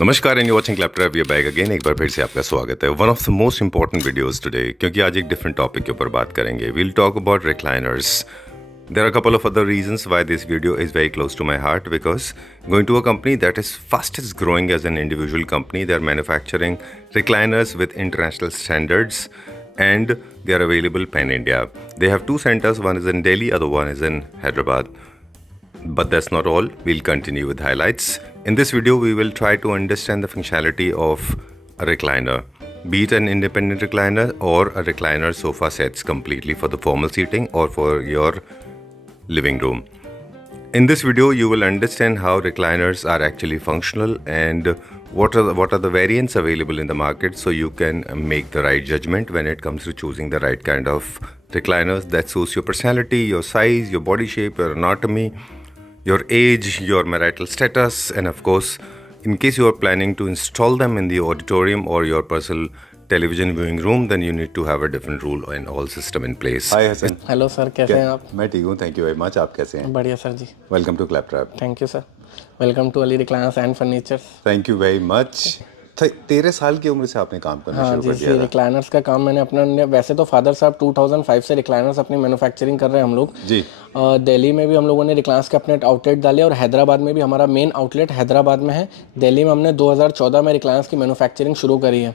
नमस्कार and you watching Claptrap, we are back again. एक बार फिर से आपका स्वागत है। One of the most important videos today, क्योंकि आज एक डिफरेंट टॉपिक के ऊपर बात करेंगे। We'll talk about recliners. There are a couple of other reasons why this video is very close to my heart, because going to a company that is fastest growing as an individual company, they are manufacturing recliners with international standards and they are available pan-India. They have two centers, one is in Delhi, other one is in Hyderabad. But that's not all. We'll continue with highlights. In this video, we will try to understand the functionality of a recliner, be it an independent recliner or a recliner sofa sets completely for the formal seating or for your living room. In this video, you will understand how recliners are actually functional and what are the variants available in the market, so you can make the right judgment when it comes to choosing the right kind of recliners that suits your personality, your size, your body shape, your anatomy, your age, your marital status, and of course, in case you are planning to install them in the auditorium or your personal television viewing room, then you need to have a different rule and all system in place. Hi Hasan. Hello sir, कैसे हैं आप? मैं ठीक हूँ, thank you very much. आप कैसे हैं? बढ़िया sir ji. Welcome to Claptrap. Thank you sir. Welcome to Ali recliners and furniture. Thank you very much. 13 साल की उम्र से आपने काम करना हाँ शुरू जी कर दिया जी, था। रिक्लायनर्स का काम मैंने अपना, वैसे तो फादर साहब 2005 से रिक्लायनर्स अपनी मैन्युफैक्चरिंग कर रहे हैं हम लोग जी। दिल्ली में भी हम लोगों ने रिक्लायंस के अपने आउटलेट डाले और हैदराबाद में भी हमारा मेन आउटलेट हैदराबाद में है। दिल्ली में हमने 2014 में रिक्लायंस की मैन्युफैक्चरिंग शुरू करी है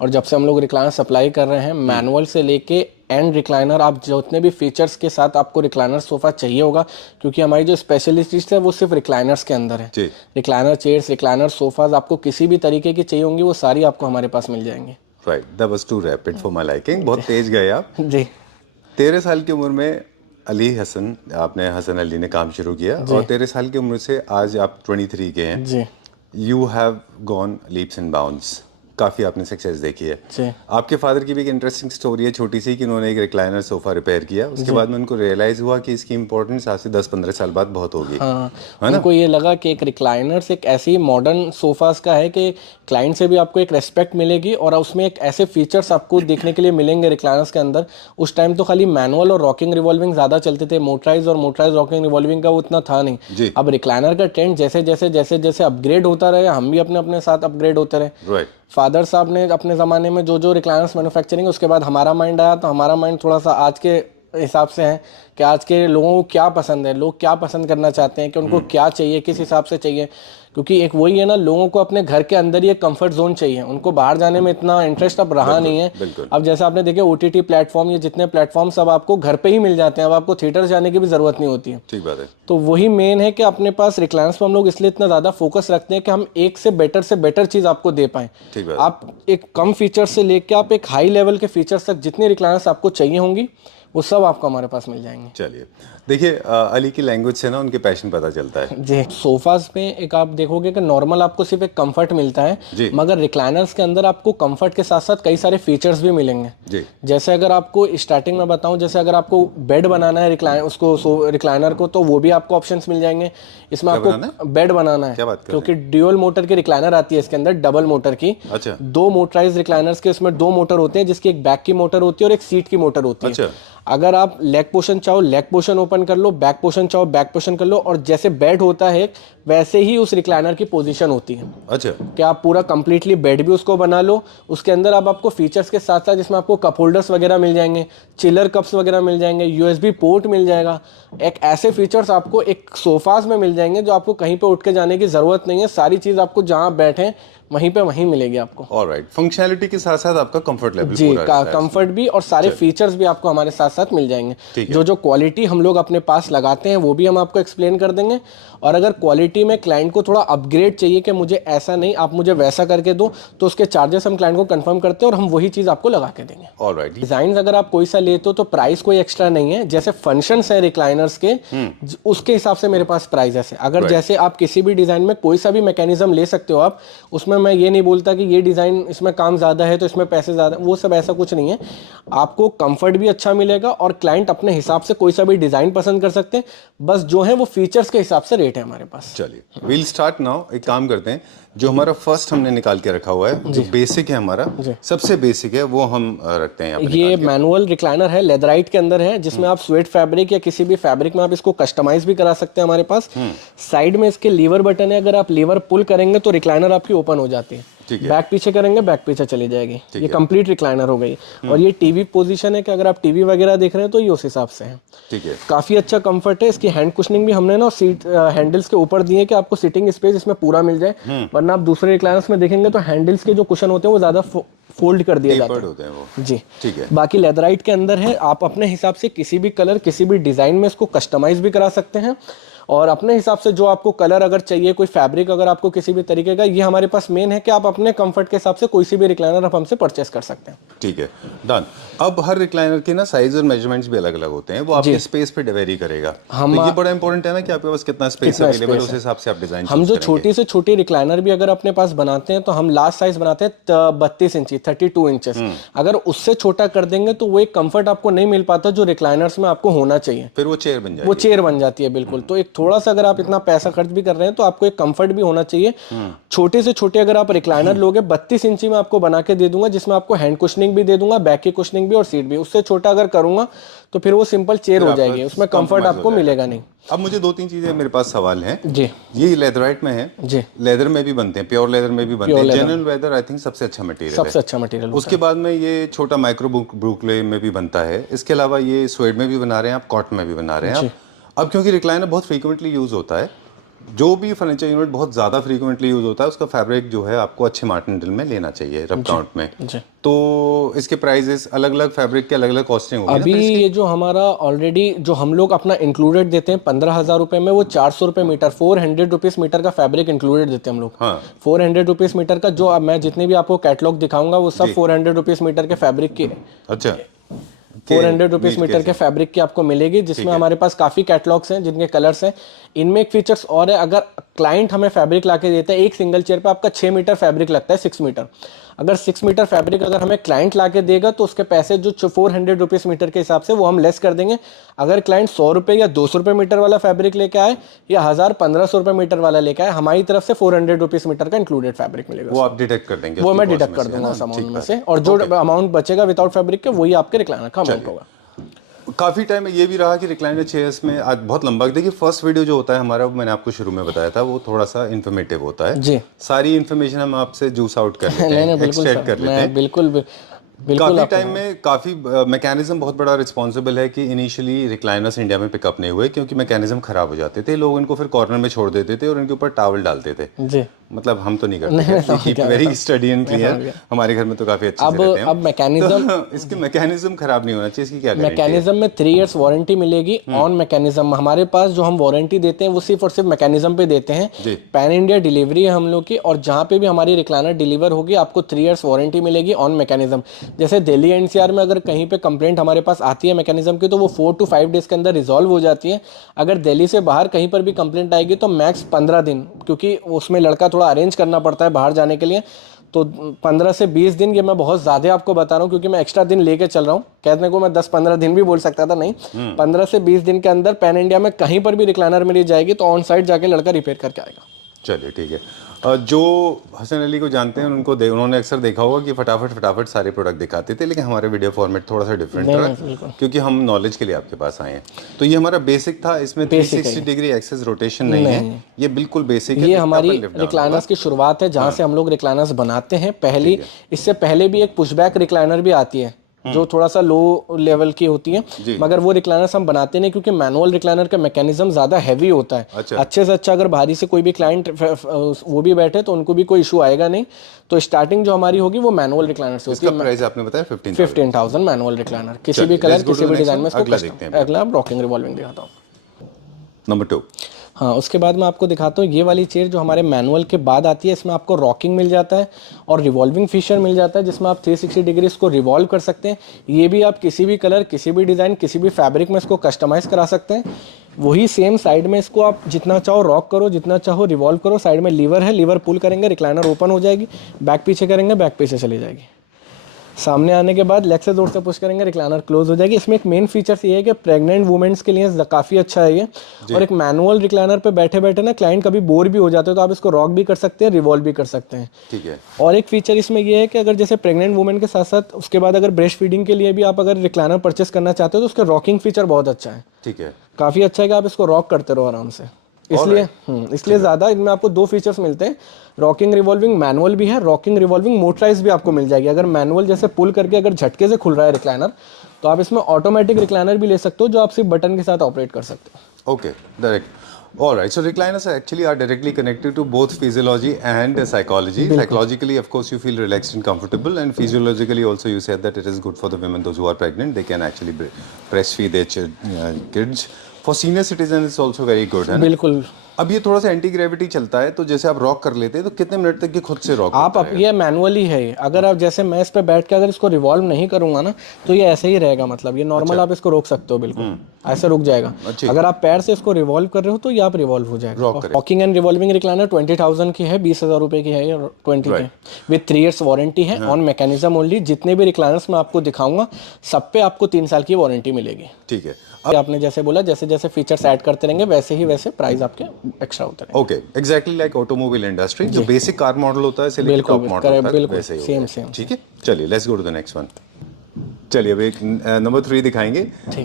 और जब से हम लोग रिक्लायंस सप्लाई कर रहे हैं, मैनुअल से लेके एंड रिक्लाइनर, आप जितने भी फीचर्स के साथ आपको रिक्लाइनर सोफा चाहिए होगा, क्योंकि हमारी जो स्पेशलिस्ट है वो सिर्फ रिक्लाइनर्स के अंदर है। रिक्लाइनर चेयर्स, रिक्लाइनर सोफाज, आपको किसी भी तरीके की चाहिए होंगी वो सारी आपको हमारे पास मिल जाएंगी। Right, that was too rapid for my liking. बहुत तेज गए आप जी। 13 साल की उम्र में अली हसन, आपने हसन अली ने काम शुरू किया और 13 साल की उम्र से आज आप 23 के हैं ji. You have gone leaps and bounds, काफ़ी आपने सक्सेस देखी है जी। आपके फादर की भी एक इंटरेस्टिंग स्टोरी है, छोटी सी, कि उन्होंने एक रिक्लाइनर सोफा रिपेयर किया, उसके बाद में उनको रियलाइज़ हुआ कि इसकी इंपॉर्टेंस आज से 10-15 साल बाद बहुत होगी। हाँ, उनको ये लगा कि एक रिक्लाइनर्स एक ऐसी मॉडर्न सोफास का है कि क्लाइंट से भी आपको एक रेस्पेक्ट मिलेगी और उसमें एक ऐसे फीचर्स आपको देखने के लिए मिलेंगे रिक्लाइनर्स के अंदर। उस टाइम तो खाली मैनुअल और रॉकिंग रिवॉल्विंग ज़्यादा चलते थे, मोटराइज रॉकिंग रिवॉल्विंग का वो उतना था नहीं। अब रिक्लाइनर का ट्रेंड जैसे जैसे जैसे जैसे अपग्रेड होता रहे, हम भी अपने अपने साथ अपग्रेड होते रहे। फादर साहब ने अपने ज़माने में जो जो रिक्लाइनर्स मैन्युफैक्चरिंग, उसके बाद हमारा माइंड आया, तो हमारा माइंड थोड़ा सा आज के हिसाब से है कि आज के लोगों को क्या पसंद है, लोग क्या पसंद करना चाहते हैं, कि उनको क्या चाहिए, किस हिसाब से चाहिए। क्योंकि एक वही है ना, लोगों को अपने घर के अंदर ही एक कंफर्ट जोन चाहिए, उनको बाहर जाने में इतना इंटरेस्ट अब रहा नहीं है। अब जैसे आपने देखे OTT प्लेटफॉर्म, ये जितने प्लेटफॉर्म सब आपको घर पे ही मिल जाते हैं, अब आपको थिएटर जाने की भी जरूरत नहीं होती है। ठीक बात है। तो वही मेन है कि अपने पास रिक्लायंस पर हम लोग इसलिए इतना ज़्यादा फोकस रखते हैं कि हम एक से बेटर चीज़ आपको दे पाएँ। आप एक कम फीचर्स से लेके आप एक हाई लेवल के फीचर्स तक जितनी रिक्लायंस आपको चाहिए होंगी वो सब आपको हमारे पास मिल जाएंगे। चलिए, देखिए अली की लैंग्वेज से ना उनके पैशन पता चलता है जी। सोफाज में एक आप देखोगे कि नॉर्मल आपको सिर्फ एक कंफर्ट मिलता है, मगर रिक्लाइनर्स के अंदर आपको कंफर्ट के साथ साथ कई सारे फीचर्स भी मिलेंगे जी। जैसे अगर आपको स्टार्टिंग में बताऊं, जैसे अगर आपको बेड बनाना है रिक्लाइनर को, तो वो भी आपको ऑप्शंस मिल जाएंगे। इसमें आपको बेड बनाना है, क्योंकि ड्यूअल मोटर की रिक्लाइनर आती है इसके अंदर, डबल मोटर की। अच्छा। 2 मोटराइज रिक्लाइनर्स के इसमें 2 मोटर होते हैं, जिसकी एक बैक की मोटर होती है और एक सीट की मोटर होती है। अच्छा। अगर आप लेग पोर्शन चाहो लेग पोर्शन ओपन कर लो, बैक पोर्शन चाहो बैक पोर्शन कर लो, और जैसे बेड होता है वैसे ही उस रिक्लाइनर की पोजीशन होती है। अच्छा। कि आप पूरा कंप्लीटली बेड भी उसको बना लो। उसके अंदर अब आपको फीचर्स के साथ साथ जिसमें आपको कप होल्डर्स वगैरह मिल जाएंगे, चिलर कप्स वगैरह मिल जाएंगे, USB पोर्ट मिल जाएगा। एक ऐसे फीचर्स आपको एक सोफाज में मिल जाएंगे जो आपको कहीं पे उठ के जाने की जरूरत नहीं है, सारी चीज आपको जहां बैठे वहीं पे वहीं मिलेगी आपको। ऑलराइट, फंक्शनैलिटी के साथ साथ आपका कंफर्ट लेवल जी, कंफर्ट भी और सारे फीचर्स भी आपको हमारे साथ साथ मिल जाएंगे। जो जो क्वालिटी हम लोग अपने पास लगाते हैं वो भी हम आपको एक्सप्लेन कर देंगे। और अगर क्वालिटी में क्लाइंट को थोड़ा अपग्रेड चाहिए कि मुझे ऐसा नहीं, आप मुझे वैसा करके दो, तो उसके चार्जेस हम क्लाइंट को कंफर्म करते हैं और हम वही चीज आपको लगा के देंगे। ऑलराइट। डिजाइन अगर आप कोई सा लेते हो तो प्राइस कोई एक्स्ट्रा नहीं है। जैसे फंक्शंस है रिक्लाइनर्स के, उसके हिसाब से मेरे पास प्राइस है। अगर जैसे आप किसी भी डिजाइन में कोई सा भी मैकेनिज्म ले सकते हो आप, उसमें मैं ये नहीं बोलता कि ये डिजाइन इसमें काम ज्यादा है तो इसमें पैसे ज्यादा, वो सब ऐसा कुछ नहीं है। आपको कंफर्ट भी अच्छा मिलेगा रहेगा और क्लाइंट अपने हिसाब से कोई सा भी डिज़ाइन पसंद कर सकते हैं, बस जो है वो फीचर्स के हिसाब से रेट है हमारे पास। चलिए वील स्टार्ट नाउ। एक काम करते हैं, जो हमारा फर्स्ट हमने निकाल के रखा हुआ है, जो बेसिक है हमारा, सबसे बेसिक है, वो हम रखते हैं यहाँ पे। ये मैनुअल रिक्लाइनर है, लेदराइट के अंदर है, जिसमें आप स्वेट फैब्रिक या किसी भी फैब्रिक में आप इसको कस्टमाइज भी करा सकते हैं हमारे पास। साइड में इसके लीवर बटन है, अगर आप लीवर पुल करेंगे तो रिक्लाइनर आपकी ओपन हो जाती है, बैक पीछे करेंगे बैक पीछे चली जाएगी। ये कंप्लीट रिक्लाइनर हो गई। और ये टीवी पोजीशन है कि अगर आप टीवी वगैरह देख रहे हैं तो ये उस हिसाब से है। ठीक है, काफी अच्छा कंफर्ट है। इसकी हैंड कुशनिंग भी हमने ना सीट हैंडल्स के ऊपर दिए कि आपको सिटिंग स्पेस इसमें पूरा मिल जाए, वरना आप दूसरे रिक्लाइनर्स में देखेंगे तो हैंडल्स के जो कुशन होते हैं वो ज्यादा फोल्ड कर दिए जाते हैं वो। जी ठीक है। बाकी लेदराइट के अंदर है, आप अपने हिसाब से किसी भी कलर किसी भी डिजाइन में इसको कस्टमाइज भी करा सकते हैं, और अपने हिसाब से जो आपको कलर अगर चाहिए, कोई फैब्रिक अगर आपको किसी भी तरीके का, ये हमारे पास मेन है कि आप अपने कंफर्ट के हिसाब से कोई सी भी रिक्लाइनर आप हमसे परचेस कर सकते हैं। ठीक है, डन। अब हर रिक्लाइनर के ना साइज और मेजरमेंट्स भी अलग अलग होते हैं, वो आपके स्पेस पे वेरी करेगा। तो ये बड़ा इंपॉर्टेंट है ना कि आपके पास कितना स्पेस अवेलेबल है, उस हिसाब से आप डिजाइन हम जो छोटी से छोटी रिक्लाइनर भी अगर अपने पास बनाते हैं तो हम लास्ट साइज बनाते हैं 32 इंची 32 इंचेस। अगर उससे छोटा कर देंगे तो वो एक कंफर्ट आपको नहीं मिल पाता जो रिक्लाइनर्स में आपको होना चाहिए, फिर वो चेयर बन जाएगी। वो चेयर बन जाती है बिल्कुल। तो एक थोड़ा सा अगर आप इतना पैसा खर्च भी कर रहे हैं तो आपको एक कंफर्ट भी होना चाहिए। छोटे से छोटे अगर आप रिक्लाइनर लोगे 32 इंची में आपको बना के दे दूंगा, जिसमें आपको हैंड कुशनिंग भी दे दूंगा, बैक की कुशनिंग भी और सीट भी। उससे छोटा अगर करूंगा तो फिर वो सिंपल चेयर हो जाएगी, उसमें कंफर्ट आपको मिलेगा नहीं। अब मुझे 2-3 चीजें मेरे पास सवाल हैं जी। ये लेदराइट में है जी, लेदर में भी बनते हैं, प्योर लेदर में भी बनते हैं, जेन्युइन लेदर आई थिंक सबसे अच्छा मटेरियल है, सबसे अच्छा मटेरियल। उसके बाद में ये छोटा माइक्रो ब्रुकले में भी बनता है, इसके अलावा ये स्वेड में भी बना रहे हैं आप, कॉटन में भी बना रहे हैं आप। अब क्योंकि रिक्लाइनर बहुत फ्रीक्वेंटली यूज होता है, जो भी फर्नीचर यूनिट बहुत ज़्यादा फ्रीक्वेंटली यूज होता है, उसका फैब्रिक जो है आपको अच्छे मटेरियल में लेना चाहिए, रफ काउंट में। तो इसके प्राइजेस अलग अलग फैब्रिक के अलग अलग कॉस्टिंग होगी। अभी ये जो हमारा ऑलरेडी जो हम लोग अपना इंक्लूडेड देते हैं 15,000 रुपए में, वो 400 रुपए मीटर, 400 रुपीज मीटर का फैब्रिक इंक्लूडेड देते हैं हम लोग। हाँ। 400 रुपीज मीटर का जो अब मैं जितने भी आपको कैटलॉग दिखाऊंगा वो सब 400 रुपीज मीटर के फैब्रिक की। अच्छा, 400 रुपीज मीटर के फैब्रिक की आपको मिलेगी, जिसमें हमारे पास काफी कैटलॉग्स हैं जिनके कलर्स हैं। इनमें एक फीचर्स और है, अगर क्लाइंट हमें फैब्रिक लाके देता है, एक सिंगल चेयर पे आपका 6 मीटर फैब्रिक लगता है, 6 मीटर। अगर 6 मीटर फैब्रिक अगर हमें क्लाइंट लाके देगा तो उसके पैसे जो 400 रुपीज मीटर के हिसाब से वो हम लेस कर देंगे। अगर क्लाइंट 100 रुपये या 200 रुपये मीटर वाला फैब्रिक लेके आए या 1000-1500 रुपये मीटर वाला लेके आए, हमारी तरफ से 400 रुपीज मीटर का इंक्लूडेड फैब्रिक मिलेगा। वो आप डिटेक्ट कर देंगे, वो मैं डिडक्ट कर दूंगा उस अमाउंट में से, और जो अमाउंट बचेगा विदाउट फैब्रिक के वही आपके रिक्लाइनर का अमाउंट होगा। काफ़ी टाइम में ये भी रहा कि रिक्लाइनर चेयर्स में आज बहुत लंबा, देखिए फर्स्ट वीडियो जो होता है हमारा, मैंने आपको शुरू में बताया था, वो थोड़ा सा इन्फॉर्मेटिव होता है जी। सारी इन्फॉर्मेशन हम आपसे जूस आउट कर लेते हैं, एक्सट्रैक्ट कर लेते हैं। बिल्कुल काफी टाइम में काफी मैकेनिज्म बहुत बड़ा रिस्पॉन्सिबल है कि इनिशियली रिक्लाइनर्स इंडिया में पिकअप नहीं हुए, क्योंकि मैकेनिज्म खराब हो जाते थे, लोग इनको फिर कॉर्नर में छोड़ देते थे और इनके ऊपर टॉवल डालते थे जी। मतलब हम तो नहीं करते, वेरी स्टडी एंड क्लियर, हमारे घर में तो काफी अच्छे से रहते हैं। अब मैकेनिज्म, इसके मैकेनिज्म खराब नहीं होना चाहिए, इसकी क्या गारंटी है? मैकेनिज्म में 3 इयर्स वारंटी मिलेगी ऑन मैकेनिज्म। हमारे पास जो हम वारंटी देते हैं वो सिर्फ और सिर्फ मैकेनिज्म पे देते हैं। पैन इंडिया डिलीवरी है हम लोग की, और जहाँ पे भी हमारी रिक्लाइनर डिलीवर होगी आपको 3 इयर्स वारंटी मिलेगी ऑन मैकेनिज्म। जैसे दिल्ली एनसीआर में अगर कहीं पे कंप्लेंट हमारे पास आती है मैकेनिज्म की तो वो 4 to 5 डेज के अंदर रिजॉल्व हो जाती है। अगर दिल्ली से बाहर कहीं पर भी कंप्लेंट आएगी तो मैक्स 15 दिन, क्योंकि उसमें लड़का थोड़ा अरेंज करना पड़ता है बाहर जाने के लिए, तो 15 से 20 दिन, ये मैं बहुत ज़्यादा आपको बता रहा हूँ क्योंकि मैं एक्स्ट्रा दिन लेके चल रहा हूँ। कहने को मैं 10-15 दिन भी बोल सकता था, नहीं, 15 से 20 दिन के अंदर पैन इंडिया में कहीं पर भी रिक्लाइनर मिल जाएगी, तो ऑन साइट जाके लड़का रिपेयर करके आएगा। चलिए ठीक है। जो हसन अली को जानते हैं उन्होंने अक्सर देखा होगा कि फटाफट सारे प्रोडक्ट दिखाते थे, लेकिन हमारे वीडियो फॉर्मेट थोड़ा सा डिफरेंट रहा क्योंकि हम नॉलेज के लिए आपके पास आए हैं। तो ये हमारा बेसिक था, इसमें 360 डिग्री एक्सेस रोटेशन नहीं है, ये बिल्कुल बेसिक है। ये हमारी रिक्लाइनर्स की शुरुआत है, जहाँ से हम लोग रिक्लाइनर्स बनाते हैं। पहली इससे पहले भी एक पुशबैक रिक्लाइनर भी आती है जो थोड़ा सा लो लेवल की होती है, मगर वो रिक्लाइनर्स हम बनाते नहीं क्योंकि मैनुअल रिक्लाइनर का मैकेनिज्म ज्यादा हैवी होता है। अच्छे से अच्छा अगर भारी से कोई भी क्लाइंट वो भी बैठे तो उनको भी कोई इशू आएगा नहीं। तो स्टार्टिंग जो हमारी होगी वो मैनुअल रिक्लाइनर से होती है। प्राइस आपने बताया 15,000 मैनुअल रिक्लाइनर, किसी भी कलर किसी भी डिजाइन में। अगला रॉकिंग रिवॉल्विंग दिखाता हूँ, नंबर 2। हाँ, उसके बाद मैं आपको दिखाता हूँ ये वाली चेयर जो हमारे मैनुअल के बाद आती है। इसमें आपको रॉकिंग मिल जाता है और रिवॉल्विंग फीचर मिल जाता है, जिसमें आप 360 डिग्री इसको रिवॉल्व कर सकते हैं। ये भी आप किसी भी कलर किसी भी डिज़ाइन किसी भी फैब्रिक में इसको कस्टमाइज करा सकते हैं। वही सेम साइड में इसको आप जितना चाहो रॉक करो, जितना चाहो रिवॉल्व करो। साइड में लीवर है, लीवर पुल करेंगे रिक्लाइनर ओपन हो जाएगी, बैक पीछे करेंगे बैक पीछे चली जाएगी। सामने आने के बाद लेग से जोर से पुश करेंगे, रिक्लाइनर क्लोज हो जाएगी। इसमें एक मेन फीचर्स ये है कि प्रेग्नेंट वुमेन्स के लिए काफ़ी अच्छा है ये। और एक मैनुअल रिक्लाइनर पे बैठे बैठे ना क्लाइंट कभी बोर भी हो जाते हैं तो आप इसको रॉक भी कर सकते हैं, रिवॉल्व भी कर सकते हैं। ठीक है। और एक फीचर इसमें ये है कि अगर जैसे प्रेग्नेंट वुमेन के साथ साथ उसके बाद अगर ब्रेस्ट फीडिंग के लिए भी आप अगर रिक्लाइनर परचेस करना चाहते हो तो उसका रॉकिंग फीचर बहुत अच्छा है। ठीक है। काफ़ी अच्छा है कि आप इसको रॉक करते रहो आराम से। इसलिए ज़्यादा इनमें आपको दो फीचर्स मिलते हैं, रॉकिंग रिवॉल्विंग मैनुअल भी है, रॉकिंग रिवॉल्विंग मोटराइज भी आपको मिल जाएगी। अगर मैनुअल जैसे पुल करके अगर झटके से खुल रहा है रिक्लाइनर तो आप इसमें ऑटोमेटिक रिक्लाइनर भी ले सकते हो जो आप सिर्फ बटन के साथ ऑपरेट कर सकते हो। Okay, direct. All right. So recliners are directly connected to both physiology and psychology. Psychologically, of course, you feel relaxed and comfortable, and physiologically, also you said that it is good for the women, those who are pregnant. They can actually breastfeed their kids. For senior citizens, it's also very good. है ना? बिल्कुल। अब ये थोड़ा सा anti gravity चलता है, तो जैसे आप रॉक कर लेते हैं तो कितने मिनट तक ये खुद से रॉक आप ये मैनुअली है। अगर आप जैसे मैं इस पे बैठ के अगर इसको रिवॉल्व नहीं करूंगा ना तो ये ऐसे ही रहेगा, मतलब ये नॉर्मल आप इसको रोक सकते हो, बिल्कुल ऐसे रुक जाएगा। अगर आप पैर से इसको रिवॉल्व कर रहे हो तो ये आप रिवॉल्व हो जाएगा। रॉकिंग एंड रिवॉल्विंग रिक्लाइनर 20,000 की है, 20,000 रुपए की है ये 20 के, विद 3 years वारंटी है ऑन मैकेनिज्म ओनली। जितने भी रिक्लाइनर्स मैं आपको दिखाऊंगा सब पे आपको 3 साल की वारंटी मिलेगी। ठीक है। आपने जैसे बोला जैसे जैसे फीचर्स ऐड करते रहेंगे वैसे ही वैसे प्राइस आपके एक्स्ट्रा होते रहेंगे। Okay, exactly like automobile industry, जो बेसिक कार मॉडल होता है से लेकर टॉप मॉडल होता है वैसे ही सेम। ठीक है। चलिए let's go to the next one. चलिए अब एक नंबर 3 दिखाएंगे,